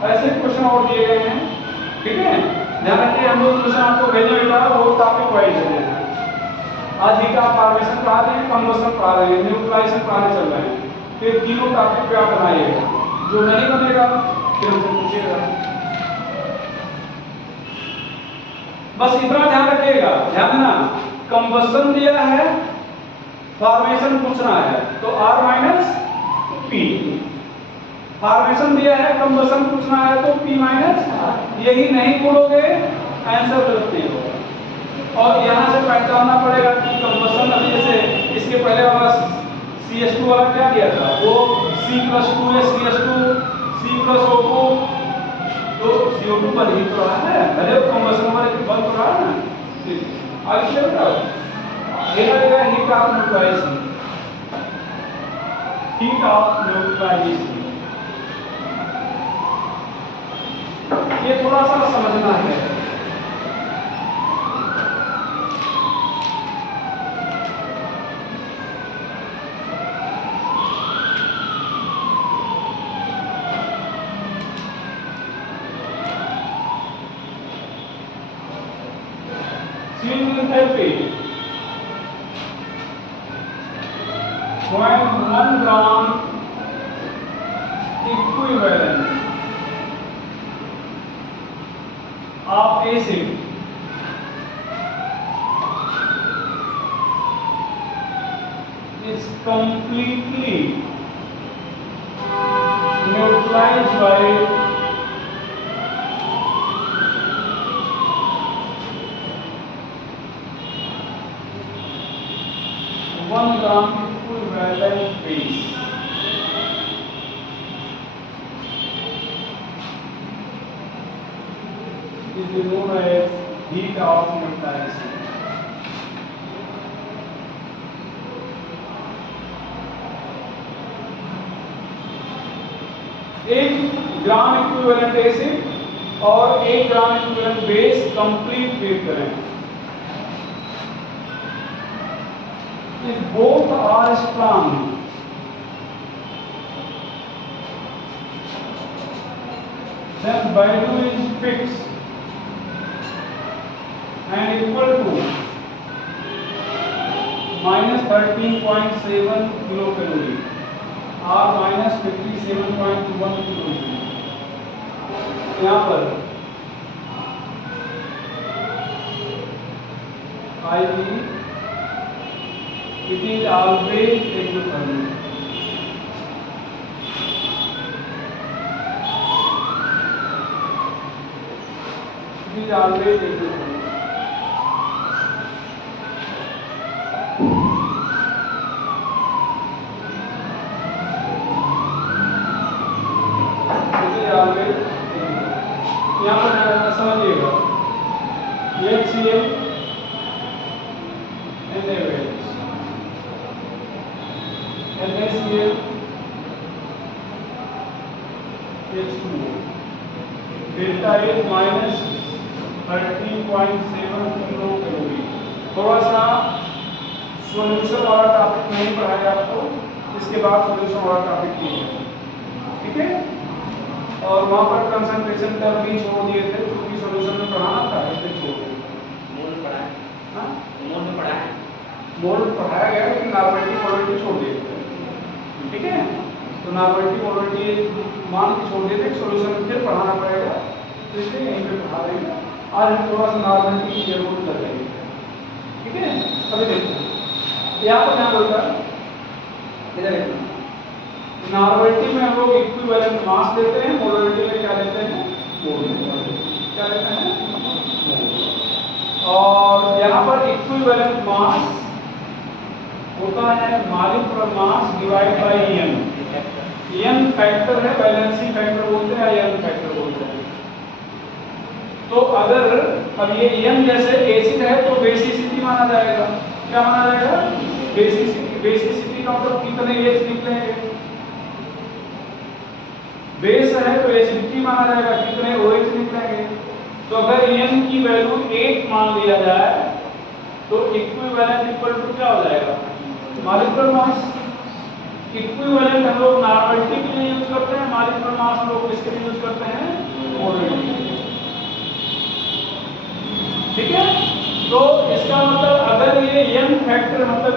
ऐसे क्वेश्चन और दिए गए हैं, ठीक है। ध्यान रखिए, हम लोग क्वेश्चन आपको भेजे बेटा वो टॉपिक वाइज है। आज ही का फॉर्मेशन पढ़ा रहे हैं, कंबस्शन पढ़ा रहे हैं, न्यूट्रलाइजेशन पढ़ाने चल रहे हैं। फिर तीनों टॉपिक पे आप बनाइएगा, जो नहीं बनेगा फिर हमसे पूछिएगा। बस इतना ध्यान रखिएगा, ध्यान देना, कंबस्शन दिया है, फॉर्मेशन पूछना है, तो R माइनस P। फॉर्मेशन दिया है, कंबस्शन पूछना है, तो P माइनस, यही नहीं बोलोगे आंसर गलत नहीं होगा। और यहाँ से पहचानना पड़ेगा कि कंबस्शन, अभी जैसे इसके पहले वाला CH2 वाला क्या दिया था, वो C+2 है, CH2 C+O2, तो CO2 पर ही तो रहा है, भले कंबस्शन वाले बन तो रहा है ना। आगे चल रहा है, ये लगेगा heat of neutralisation, heat of neutralisation, ये थोड़ा सा समझना है। enthalpy, when 1 gram equivalent of acid is completely neutralized by 1 gram equivalent base. Is known as heat of neutralization. एक ग्राम इक्विवेलेंट एसिड और 1 gram equivalent base complete weight करें। If both are strong, then value is fixed and equal to minus 13.7 kilocalorie or minus 57.1 kilocalorie। यहाँ पर I it is always exothermic. It is always exothermic. यहाँ पर समझिएगा HCl NaOH NaCl H2O delta H minus 13.7 kilo calorie. थोड़ा सा सॉल्यूशन वाला टॉपिक नहीं पढ़ाया आपको, इसके बाद सॉल्यूशन वाला टॉपिक नहीं है, ठीक है। और वहाँ पर कंसंट्रेशन टर्म भी छोड़ दिए थे क्योंकि सॉल्यूशन में पढ़ाना था, इसलिए छोड़ दिए। मोल पढ़ा है, हाँ मोल में पढ़ा है, मोल पढ़ाया गया लेकिन नॉर्मलिटी मोलरिटी छोड़ दिए थे, ठीक है। तो नॉर्मलिटी मोलरिटी मान के छोड़ दिए थे, सॉल्यूशन फिर पढ़ाना पड़ेगा, तो इसलिए यहीं पे पढ़ा देंगे। आज हम थोड़ा सा नॉर्मलिटी की जरूरत कर लेंगे, ठीक है। अभी देखो यहाँ पर क्या बोलता है, इधर देखो नॉर्मलिटी में हम लोग इक्विवेलेंट मास लेते हैं, मोलरिटी में क्या लेते हैं, मोल क्या लेते हैं, मोल। और यहाँ पर इक्विवेलेंट मास होता है molecular mass divide by n. N factor है, वैलेंसी फैक्टर बोलते हैं या एन फैक्टर बोलते हैं। तो अगर अब ये एन जैसे एसिड है तो बेसिसिटी माना जाएगा, क्या माना जाएगा, बेसिसिटी। बेसिसिटी का मतलब कितने एच निकलेंगे, बेस है तो एसिडिटी माना जाएगा, कितने OH निकलेंगे। तो अगर n की वैल्यू 1 मान लिया जाए तो इक्विवेलेंट इक्वल टू क्या हो जाएगा, मॉलिक्यूलर मास। इक्विवेलेंट हम लोग नॉर्मलिटी के लिए यूज करते हैं, मॉलिक्यूलर मास हम लोग किसके लिए यूज करते हैं, मोलरिटी के लिए, ठीक है। तो इसका मतलब अगर ये n फैक्टर मतलब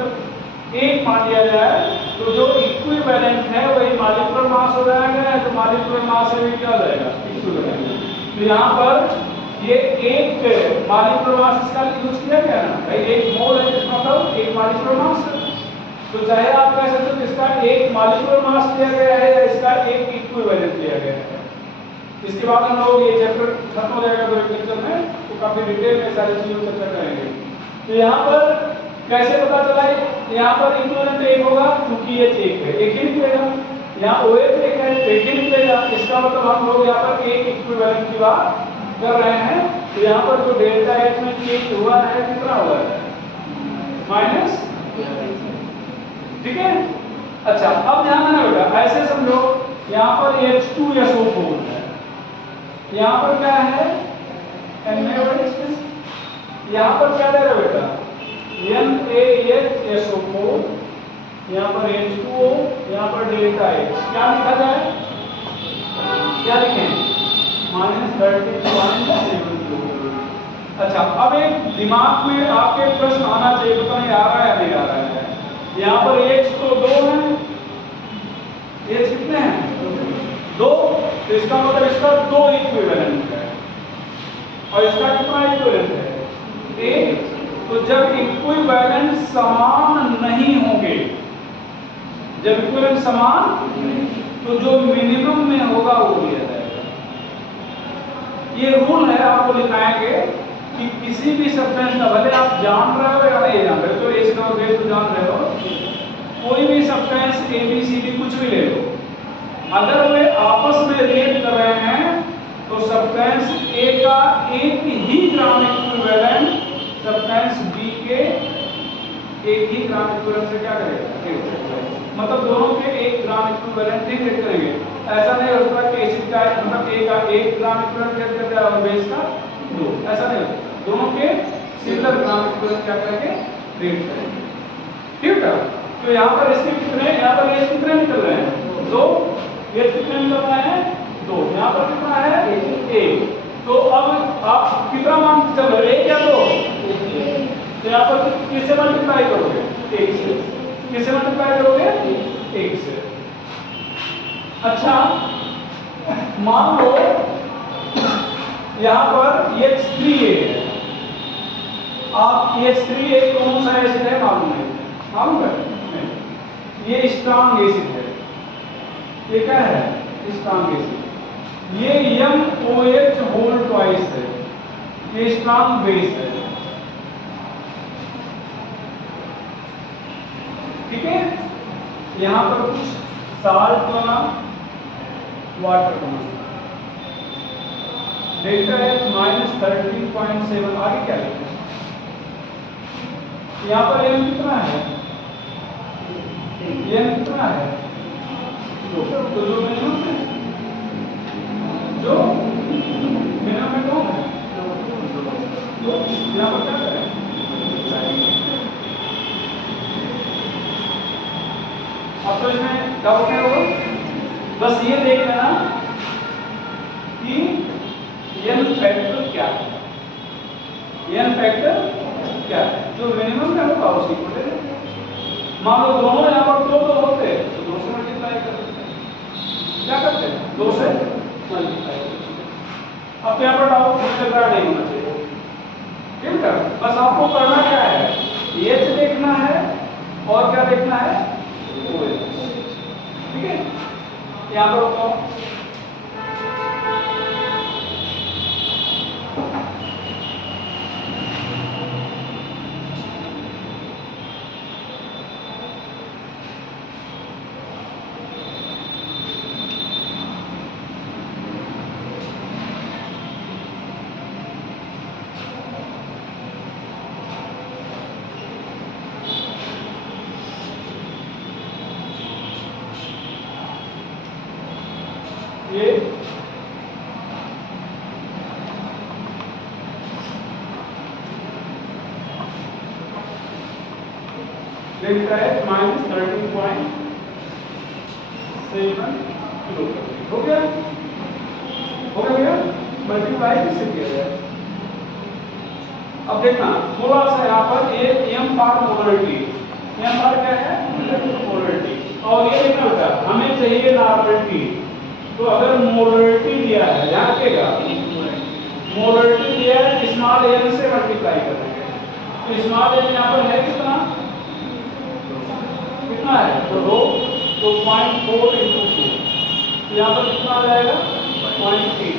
1 मान लिया जाए तो जो इक्विवेलेंट है वही मॉलिक्यूलर मास हो जाएगा, तो मॉलिक्यूलर मास से भी क्या हो जाएगा, इक्विवेलेंट। तो यहाँ पर ये एक मॉलिक्यूलर मास इसका यूज किया गया ना भाई, एक मोल है जिसका मतलब एक मॉलिक्यूलर मास है। तो चाहे आप कह सकते हो इसका एक मॉलिक्यूलर मास लिया गया है या इसका एक इक्विवेलेंट लिया गया है। इसके बाद हम लोग ये चैप्टर खत्म हो जाएगा दो लेक्चर में, तो काफी डिटेल में सारी चीजों चर्चा करेंगे। तो यहाँ पर कैसे पता चला, यहाँ पर इक्विवेलेंट एक होगा क्योंकि ये एक है, एक ही निकलेगा। यहाँ OH एक है, एक ही निकलेगा। इसका मतलब हम लोग यहाँ पर एक इक्विवेलेंट की बात कर रहे हैं। तो यहाँ पर जो डेल्टा H में चेंज हुआ है कितना हुआ है, माइनस, ठीक है। अच्छा अब ध्यान देना बेटा, ऐसे समझो यहाँ पर H2SO4 है, यहाँ पर क्या है NaOH, यहाँ पर क्या दे रहा बेटा NaHSO4, यहाँ पर H2O, यहाँ पर डेल्टा H। क्या लिखा जाए, क्या लिखें, -13.7। अच्छा अब एक दिमाग में आपके प्रश्न आना चाहिए, पता नहीं आ रहा है या नहीं आ रहा है। यहाँ पर H तो 2 है, H कितने हैं, 2, तो इसका मतलब इसका 2 इक्विवेलेंट है और इसका कितना इक्विवेलेंट है, 1। तो जब इक्विवेलेंट समान नहीं होंगे, जब इक्विवेलेंट समान, तो जो मिनिमम में होगा वो लिया जाएगा। ये रूल है, आपको लिखाएंगे कि किसी भी सब्सटेंस का, भले आप जान रहे हो या नहीं जान रहे हो, तो एसिड और बेस तो जान रहे हो, कोई भी सब्सटेंस ABCD कुछ भी ले लो, अगर वे आपस में रिएक्ट कर रहे हैं तो सब्सटेंस A का 1 ही ग्राम इक्विवेलेंट सब्सटेंस B के 1 ही ग्राम इक्विवेलेंट से क्या करेगा, मतलब दोनों के 1 ग्राम इक्विवेलेंट ही रिएक्ट करेंगे। ऐसा नहीं हो सकता कि एसिड का मतलब A का 1 ग्राम इक्विवेलेंट रिएक्ट करता है और बेस का 2, ऐसा नहीं होता। दोनों के सिमिलर ग्राम इक्विवेलेंट क्या करेंगे, रिएक्ट करेंगे, ठीक है। तो यहाँ पर इसके कितने, यहाँ पर ये कितने निकल रहे हैं, 2, ये कितने निकल रहे हैं, 2, यहाँ पर कितना है, 1। तो अब आप कितना मान चल रहे, 1 या 2, तो यहाँ पर किससे मल्टीप्लाई करोगे, 1 से। किससे मल्टीप्लाई करोगे, 1 से। अच्छा मान लो यहाँ पर H3A है, आप H3A कौन सा एसिड है मालूम नहीं, मालूम है? नहीं। ये स्ट्रॉन्ग एसिड है, ये क्या है? Strong acid. ये MOH होल ट्वाइस है, ये स्ट्रॉन्ग बेस है। ठीक है, यहाँ पर कुछ साल्ट बना, वाटर बना, डेल्टा H -13.7। आगे क्या लिखा है? यहाँ पर M कितना है? M कितना है? तो जो मिनिमम है, जो मिनिमम है कौन है? तो यहाँ पर क्या करें? अब तो इसमें डाउट है वो, बस ये देख लेना कि n फैक्टर क्या है, n फैक्टर क्या है, जो मिनिमम में होगा उसी को ले लेंगे। मान लो दोनों यहाँ पर दो होते तो 2 से मल्टीप्लाई कर देते हैं। क्या करते हैं? 2 से मल्टीप्लाई करते हैं। अब यहाँ पर डाउट नहीं होना चाहिए, ठीक है? बस आपको करना क्या है? H देखना है और क्या देखना है? OH। ठीक है, यहाँ पर बताओ। ये डेल्टा H -13.7 किलो। हो गया? हो गया? मल्टीप्लाई किससे किया जाए? अब देखना थोड़ा सा यहाँ पर ये M for molarity, M for क्या है? मोलरिटी। और ये देखना होता है हमें चाहिए नॉर्मलिटी, तो अगर मोलरिटी दिया है, ध्यान रखिएगा, मोलरिटी दिया है स्मॉल n से मल्टीप्लाई करेंगे, तो स्मॉल n यहाँ पर है कितना? कितना है? तो 2, तो 0.4 × 2, तो यहाँ पर कितना आ जाएगा? 0.8।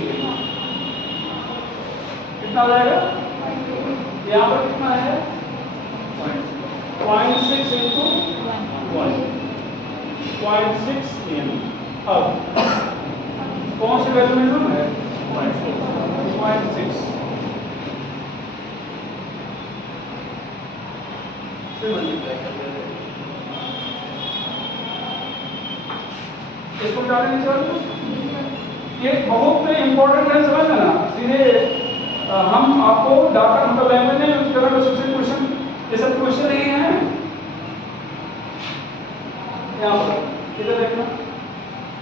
कितना आ जाएगा? यहाँ पर कितना है? 0.6 × 1, 0.6 m। अब कौन सी वैल्यू मिनिमम है? 0.6 से मल्टीप्लाई कर देते हैं। इसको क्या करना चाहिए? ये बहुत इंपॉर्टेंट है, समझ लेना। सीधे हम आपको डाटा मतलब लैंग्वेज में यूज करना, तो सबसे क्वेश्चन ये सब क्वेश्चन नहीं है। यहाँ पर इधर देखना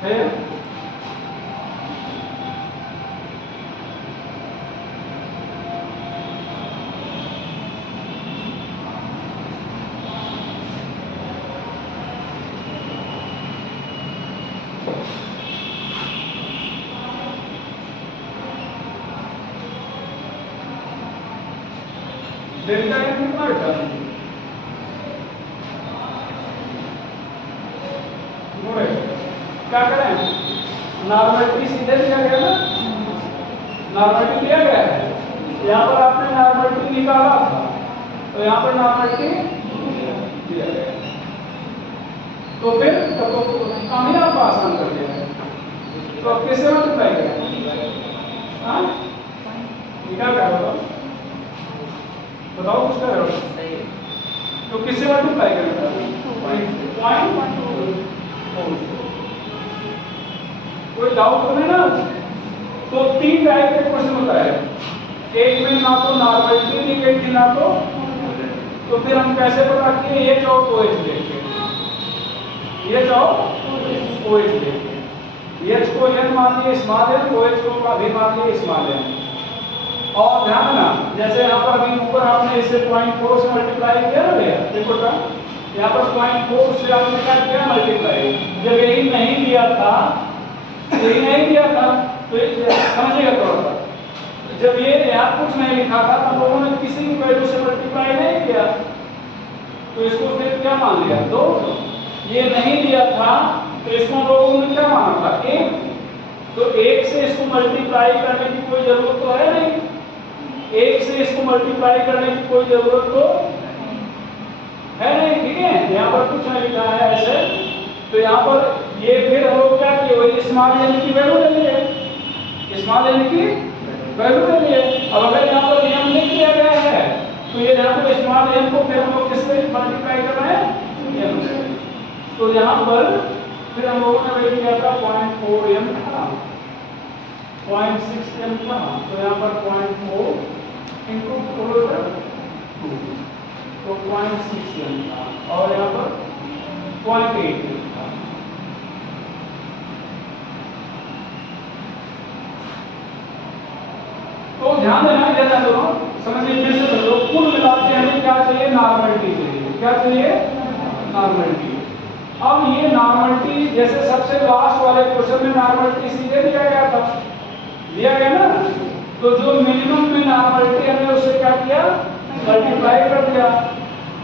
है, डेल्टा H कितना बेटा? क्या करें? नॉर्मलिटी सीधे दिया गया ना, नॉर्मलिटी दिया गया है, यहाँ पर आपने नॉर्मलिटी निकाला था, तो यहाँ पर नॉर्मलिटी दिया गया, तो फिर हम ही आपको आसान कर दिया है। तो अब कैसे मल्टीप्लाई करें? हाँ, क्या बताओ, बताओ कुछ कर रहे हो? तो किससे मल्टीप्लाई करें? पॉइंट। कोई डाउट तो नहीं ना? तो 3 टाइप के क्वेश्चन होता है, एक में ना तो नॉर्मलिटी इंडिकेट की, ना तो फिर हम कैसे पता किए? ये चाहो OH लेके, ये चाहो OH लेके, H को n मान लिए स्मॉल n, OH को भी मान लिए स्मॉल n। और ध्यान देना, जैसे यहाँ पर अभी ऊपर आपने इसे 0.4 से मल्टीप्लाई किया ना भैया, देखो था यहाँ पर 0.4 से आपने क्या किया? मल्टीप्लाई। जब यही नहीं दिया था, यही नहीं दिया था, तो समझिएगा थोड़ा सा, जब ये यहाँ कुछ नहीं लिखा था तो लोगों ने किसी भी वैल्यू से मल्टीप्लाई नहीं किया, तो इसको फिर क्या मान लिया? 2। ये नहीं दिया था तो इसको हम लोगों ने क्या माना था? 1। तो 1 से इसको मल्टीप्लाई करने की कोई जरूरत तो है नहीं। 1 से इसको मल्टीप्लाई करने की कोई जरूरत तो है नहीं, ठीक है। यहाँ पर कुछ नहीं लिखा है ऐसे। तो यहाँ पर ये फिर हम लोग क्या किए? वही स्मॉल एन की वैल्यू ले लिए, स्मॉल एन की वैल्यू ले लिए। अब अगर यहाँ पर एम लिख दिया गया है तो ये यहाँ पर स्मॉल एन को फिर हम लोग किससे मल्टीप्लाई कर रहे हैं? एम से। तो यहाँ पर फिर हम लोगों ने वही किया था 0.4 एम था, 0.6 एम था। तो यहाँ पर 0.4 इंटू 2 तो 0.6 एम था और यहाँ पर 0.8 एम था। तो ध्यान देना इधर दोनों समझिए फिर से समझो। कुल मिला के हमें क्या चाहिए? नॉर्मलिटी चाहिए। क्या चाहिए? नॉर्मलिटी। अब ये नॉर्मलिटी जैसे सबसे लास्ट वाले क्वेश्चन में नॉर्मलिटी सीधे दिया गया था, दिया गया ना। तो जो मिनिमम में नॉर्मलिटी हमने उससे क्या किया? मल्टीप्लाई कर दिया।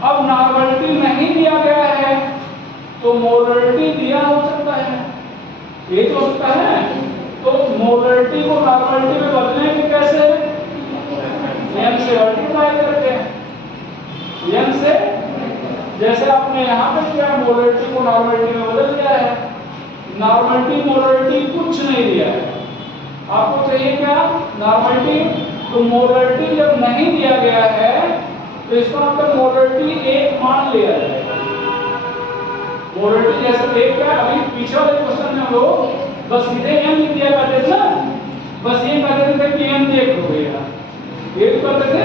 अब नॉर्मलिटी नहीं दिया गया है तो मोलरिटी दिया हो सकता है, ये तो हो सकता है। तो मोलरिटी को नॉर्मलिटी में बदलने के कैसे? एम से मल्टीप्लाई करके, एम से। जैसे आपने यहाँ पे किया, मोलरिटी को नॉर्मलिटी में बदल दिया है। नॉर्मलिटी मोलरिटी कुछ नहीं दिया है, आपको चाहिए क्या? नॉर्मलिटी। तो मोलरिटी जब नहीं दिया गया है तो इसका मतलब मोलरिटी 1 मान लिया जाएगा। मोलरिटी जैसे देख क्या अभी पीछे वाले क्वेश्चन में हम लोग बस सीधे एम लिख दिया करते थे ना, बस ये कहते थे कि एम देख हो गया, ये तो करते थे।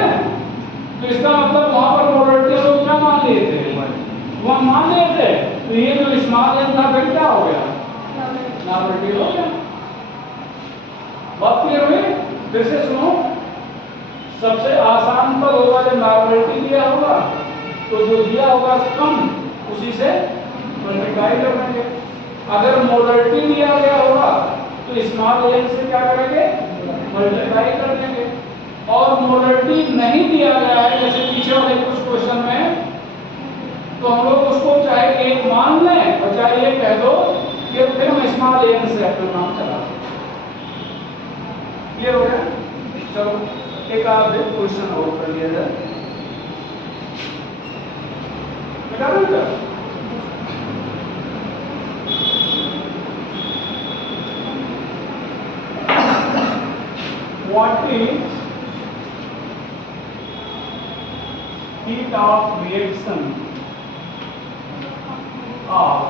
तो इसका मतलब वहां पर मोलरिटी लोग क्या मान लिए थे? वहां मान लिए थे। तो ये जो स्मॉल एम था फिर क्या हो गया? नॉर्मलिटी हो गया। बात क्लियर हुई? फिर से सुनो। सबसे आसान पद होगा जब नॉर्मलिटी दिया होगा तो जो दिया होगा कम उसी से मल्टीप्लाई कर देंगे। अगर मोलरिटी दिया गया होगा तो स्मॉल एन से क्या करेंगे? मल्टीप्लाई कर देंगे। और मोलरिटी नहीं दिया गया है जैसे पीछे वाले कुछ क्वेश्चन में, तो हम लोग उसको चाहे 1 मान लें और चाहे ये कह दो कि फिर हम स्मॉल एन से अपना नाम चला दें। क्लियर हो गया? चलो एक आध क्वेश्चन और कर लिया जाए। बता दो क्या? What is heat of reaction of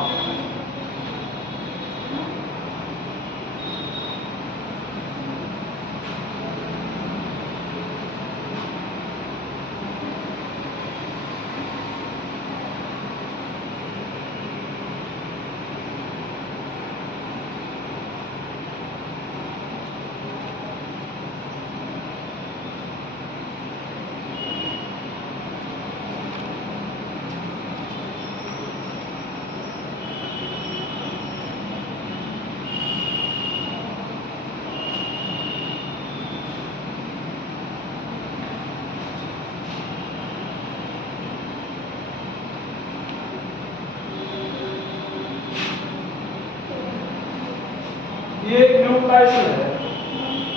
ये न्यूट्रलाइजेशन है,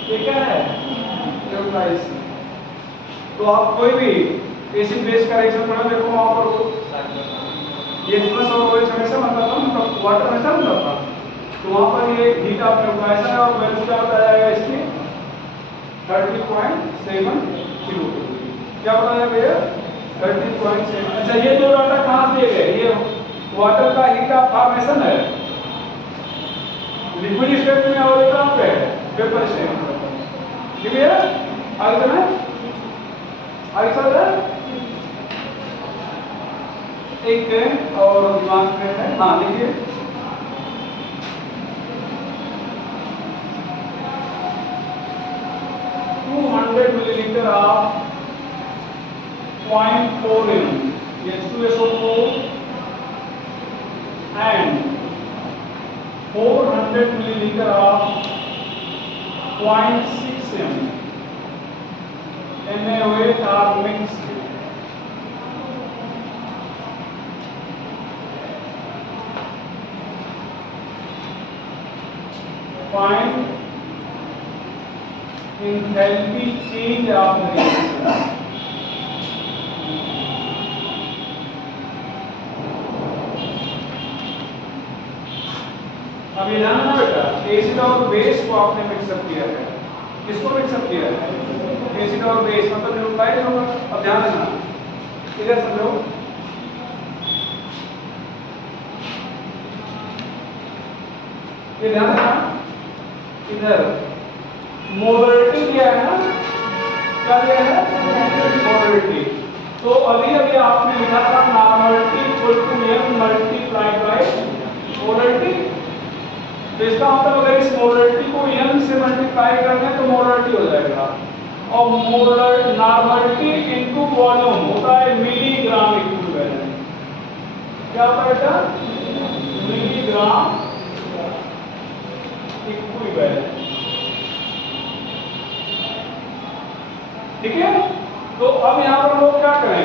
ये क्या है? न्यूट्रलाइजेशन। तो आप कोई भी एसिड बेस का रिएक्शन पढ़ा देखो वहां पर ये प्लस और OH हमेशा मतलब हम वाटर हमेशा मतलब था। तो वहां पर ये हीट ऑफ न्यूट्रलाइजेशन है और वैल्यू क्या बताया जाएगा इसकी? 30.7 किलो। क्या बताया गया? 30.7। अच्छा ये दो डाटा कहां दिए गए? ये वाटर का हीट ऑफ फॉर्मेशन है, लिक्विड स्टेट में और एक कहां पे है? पेपर स्टेट में। ठीक है? आगे चलें, आगे चल रहा है। एक और दिमाग में है, हाँ देखिए 200 millilitre of 0.4 m H2SO4 and 400 milliliter of 0.6 m NaOH are mixed enthalpy change of reaction. अब ये जानना बेटा, एसिड और बेस को आपने मिक्सअप किया है। किसको मिक्सअप किया है? एसिड और बेस, मतलब न्यूट्रलाइज होगा। अब ध्यान देना, इधर समझो, ये ध्यान देना, इधर मोलरिटी दिया है ना, क्या दिया है? मोलरिटी। तो अभी अभी आपने लिखा था normality equal to m multiplied by molarity. तो इसका मतलब अगर इस मोलरिटी को m से मल्टीप्लाई कर दें तो मोलरिटी हो जाएगा, और मोलर नॉर्मलिटी इनटू वॉल्यूम होता है मिलीग्राम इक्विवेलेंट। क्या होता है बेटा? Milligram equivalent. ठीक है। तो अब यहाँ पर लोग क्या करें,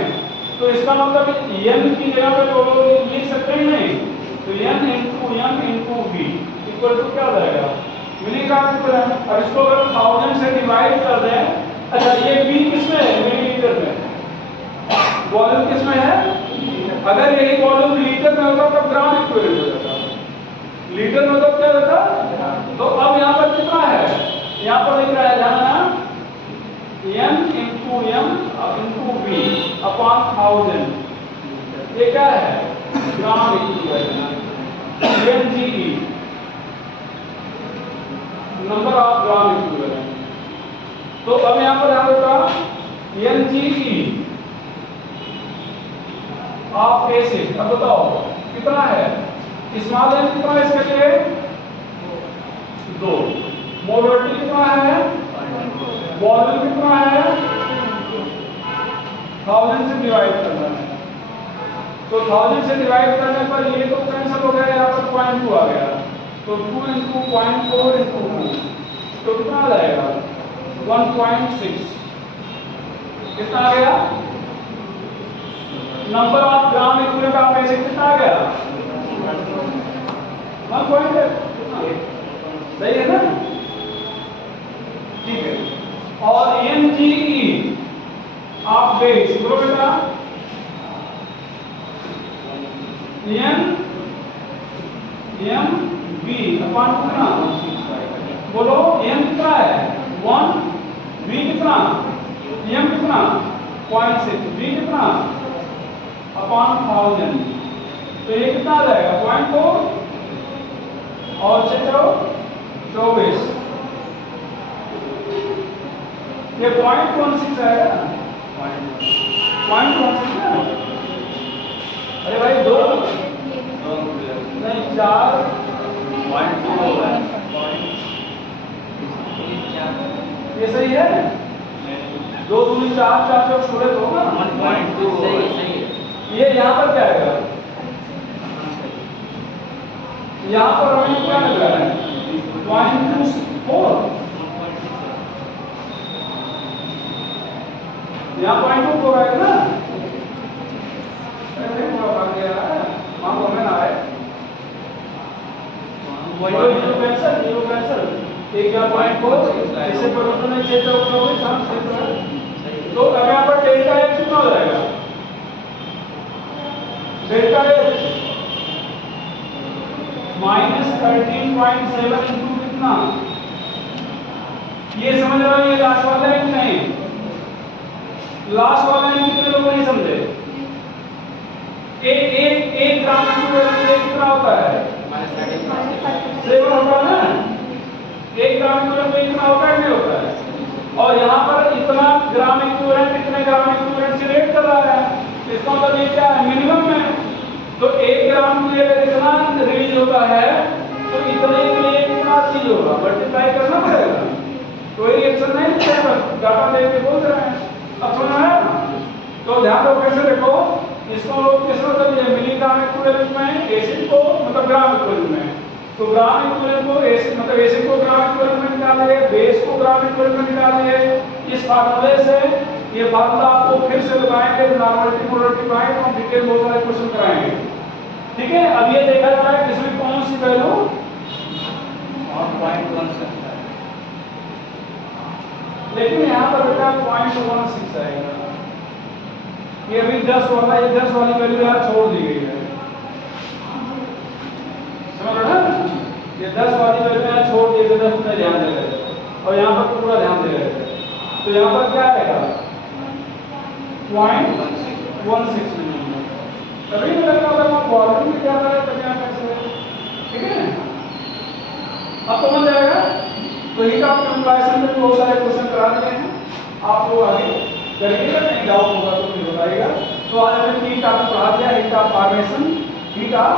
तो इसका मतलब n की जगह पे तो लोग लिख सकते हैं नहीं, तो n into m into v equal to क्या हो जाएगा? Milligram equivalent. अब इसको अगर 1000 से डिवाइड कर दें, अच्छा ये v किसमें है? मिलीलीटर में। वॉल्यूम किसमें है? अगर यही वॉल्यूम लीटर में होता तब ग्राम इक्विवेलेंट हो जाता, लीटर में तो क्या होता? तो अब यहाँ पर कितना है? यहाँ पर लिख रहा है, ध्यान n into m into v upon 1000। ये क्या है? Gram equivalent, NGE, number of gram equivalent. तो अब यहाँ पर ध्यान रखना, NGE ऑफ एसिड। अब बताओ कितना है? स्मॉल n कितना है इसके लिए? 2। मोलरिटी कितना है? वॉल्यूम कितना है? 1000 से डिवाइड करना है। तो 1000 से डिवाइड करने पर ये तो कैंसिल हो गया, यहाँ पर 0.2 आ गया, तो 2 इंटू 0.4 इंटू 2 तो कितना आ जाएगा? 1.6। कितना आ गया? Number of gram equivalent of acid कितना आ गया? 1.8। सही है ना? ठीक है। और NGE ऑफ बेस बोलो बेटा, MV अपॉन कितना? बोलो m कितना है? 1, v कितना? m कितना? 0.6, v कितना? अपॉन 1000। तो ये कितना आ जाएगा? 0.4 और 24। ये 0.16 आएगा, 0.16 है। अरे भाई 2 नहीं 4 ये सही है? 2 दूनी 4, 4 चौक 16 होगा। 1.2 सही है। ये यहाँ पर क्या आएगा? यहाँ पर हमें क्या लग रहा है? 0.24। यहाँ 0.24 आएगा ना? ऐसे पूरा भाग गया है, मांगो में ना आए। जीरो कैंसल, एक क्या 0.4 इससे परिवर्तन है 6 चौक 24 हम 6। तो अब यहाँ पर डेल्टा H कितना हो जाएगा? डेल्टा H -13.7 इंटू कितना? ये समझ रहे हो? ये लास्ट वाला है कि नहीं? लास्ट वाला है, कितने लोग नहीं समझे? एक ग्राम इक्विवेलेंट कितना होता है? 7 होता है ना? 1 ग्राम इक्विवेलेंट कितना होता है? नहीं होता है। और यहाँ पर इतना ग्राम इक्विवेलेंट इतने ग्राम इक्विवेलेंट से रेट कर रहा है, इसका मतलब ये क्या है? मिनिमम है। तो 1 ग्राम के लिए अगर इतना रिलीज होता है तो इतने के लिए कितना चीज होगा? मल्टीप्लाई करना पड़ेगा। कोई रिएक्शन नहीं है, डाटा देके बोल रहे हैं। अब सुना है? तो ध्यान रखो, कैसे देखो इसको लोग किस मतलब ये मिलीग्राम इक्विवेलेंट में एसिड को मतलब ग्राम इक्विवेलेंट में, तो ग्राम इक्विवेलेंट को एसिड मतलब एसिड को ग्राम इक्विवेलेंट में निकालिए, बेस को ग्राम इक्विवेलेंट में निकालिए। इस फार्मूले से ये फार्मूला आपको फिर से लगाएंगे, नॉर्मलिटी मोलरिटी पाएंगे, हम डिटेल बहुत सारे क्वेश्चन कराएंगे। ठीक है। अब ये देखा जा रहा है किसमें कौन सी वैल्यू 1.1 सकता है। लेकिन यहाँ पर बेटा 0.16 आएगा। ये अभी 10 वाला, ये 10 वाली वैल्यू यहाँ छोड़ दी गई है, समझ रहे ना? ये 10 वाली वैल्यू यहाँ छोड़ दी गई, 10 में ध्यान दे रहे थे और यहाँ पर पूरा ध्यान दे रहे थे। तो यहाँ पर क्या आएगा 0.16 मिलीमीटर। तभी तो लगता है वहाँ वॉल्यूम भी क्या है, तभी यहाँ कैसे, ठीक है? अब समझ जाएगा। तो हीट ऑफ कंप्रेशन में बहुत सारे क्वेश्चन करा दिए हैं, आप लोग आगे करिएगा, नहीं डाउट होगा तो मुझे बताइएगा। तो आज हमने हीट ऑफ पढ़ा दिया, heat of formation, heat of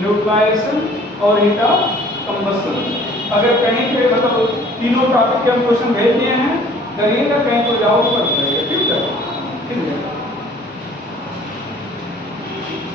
neutralisation और हीट ऑफ कंबस्शन। अगर कहीं पे मतलब तीनों टॉपिक के हम क्वेश्चन भेज दिए हैं, करिएगा, कहीं तो डाउट मत करिएगा, ठीक है? ठीक है।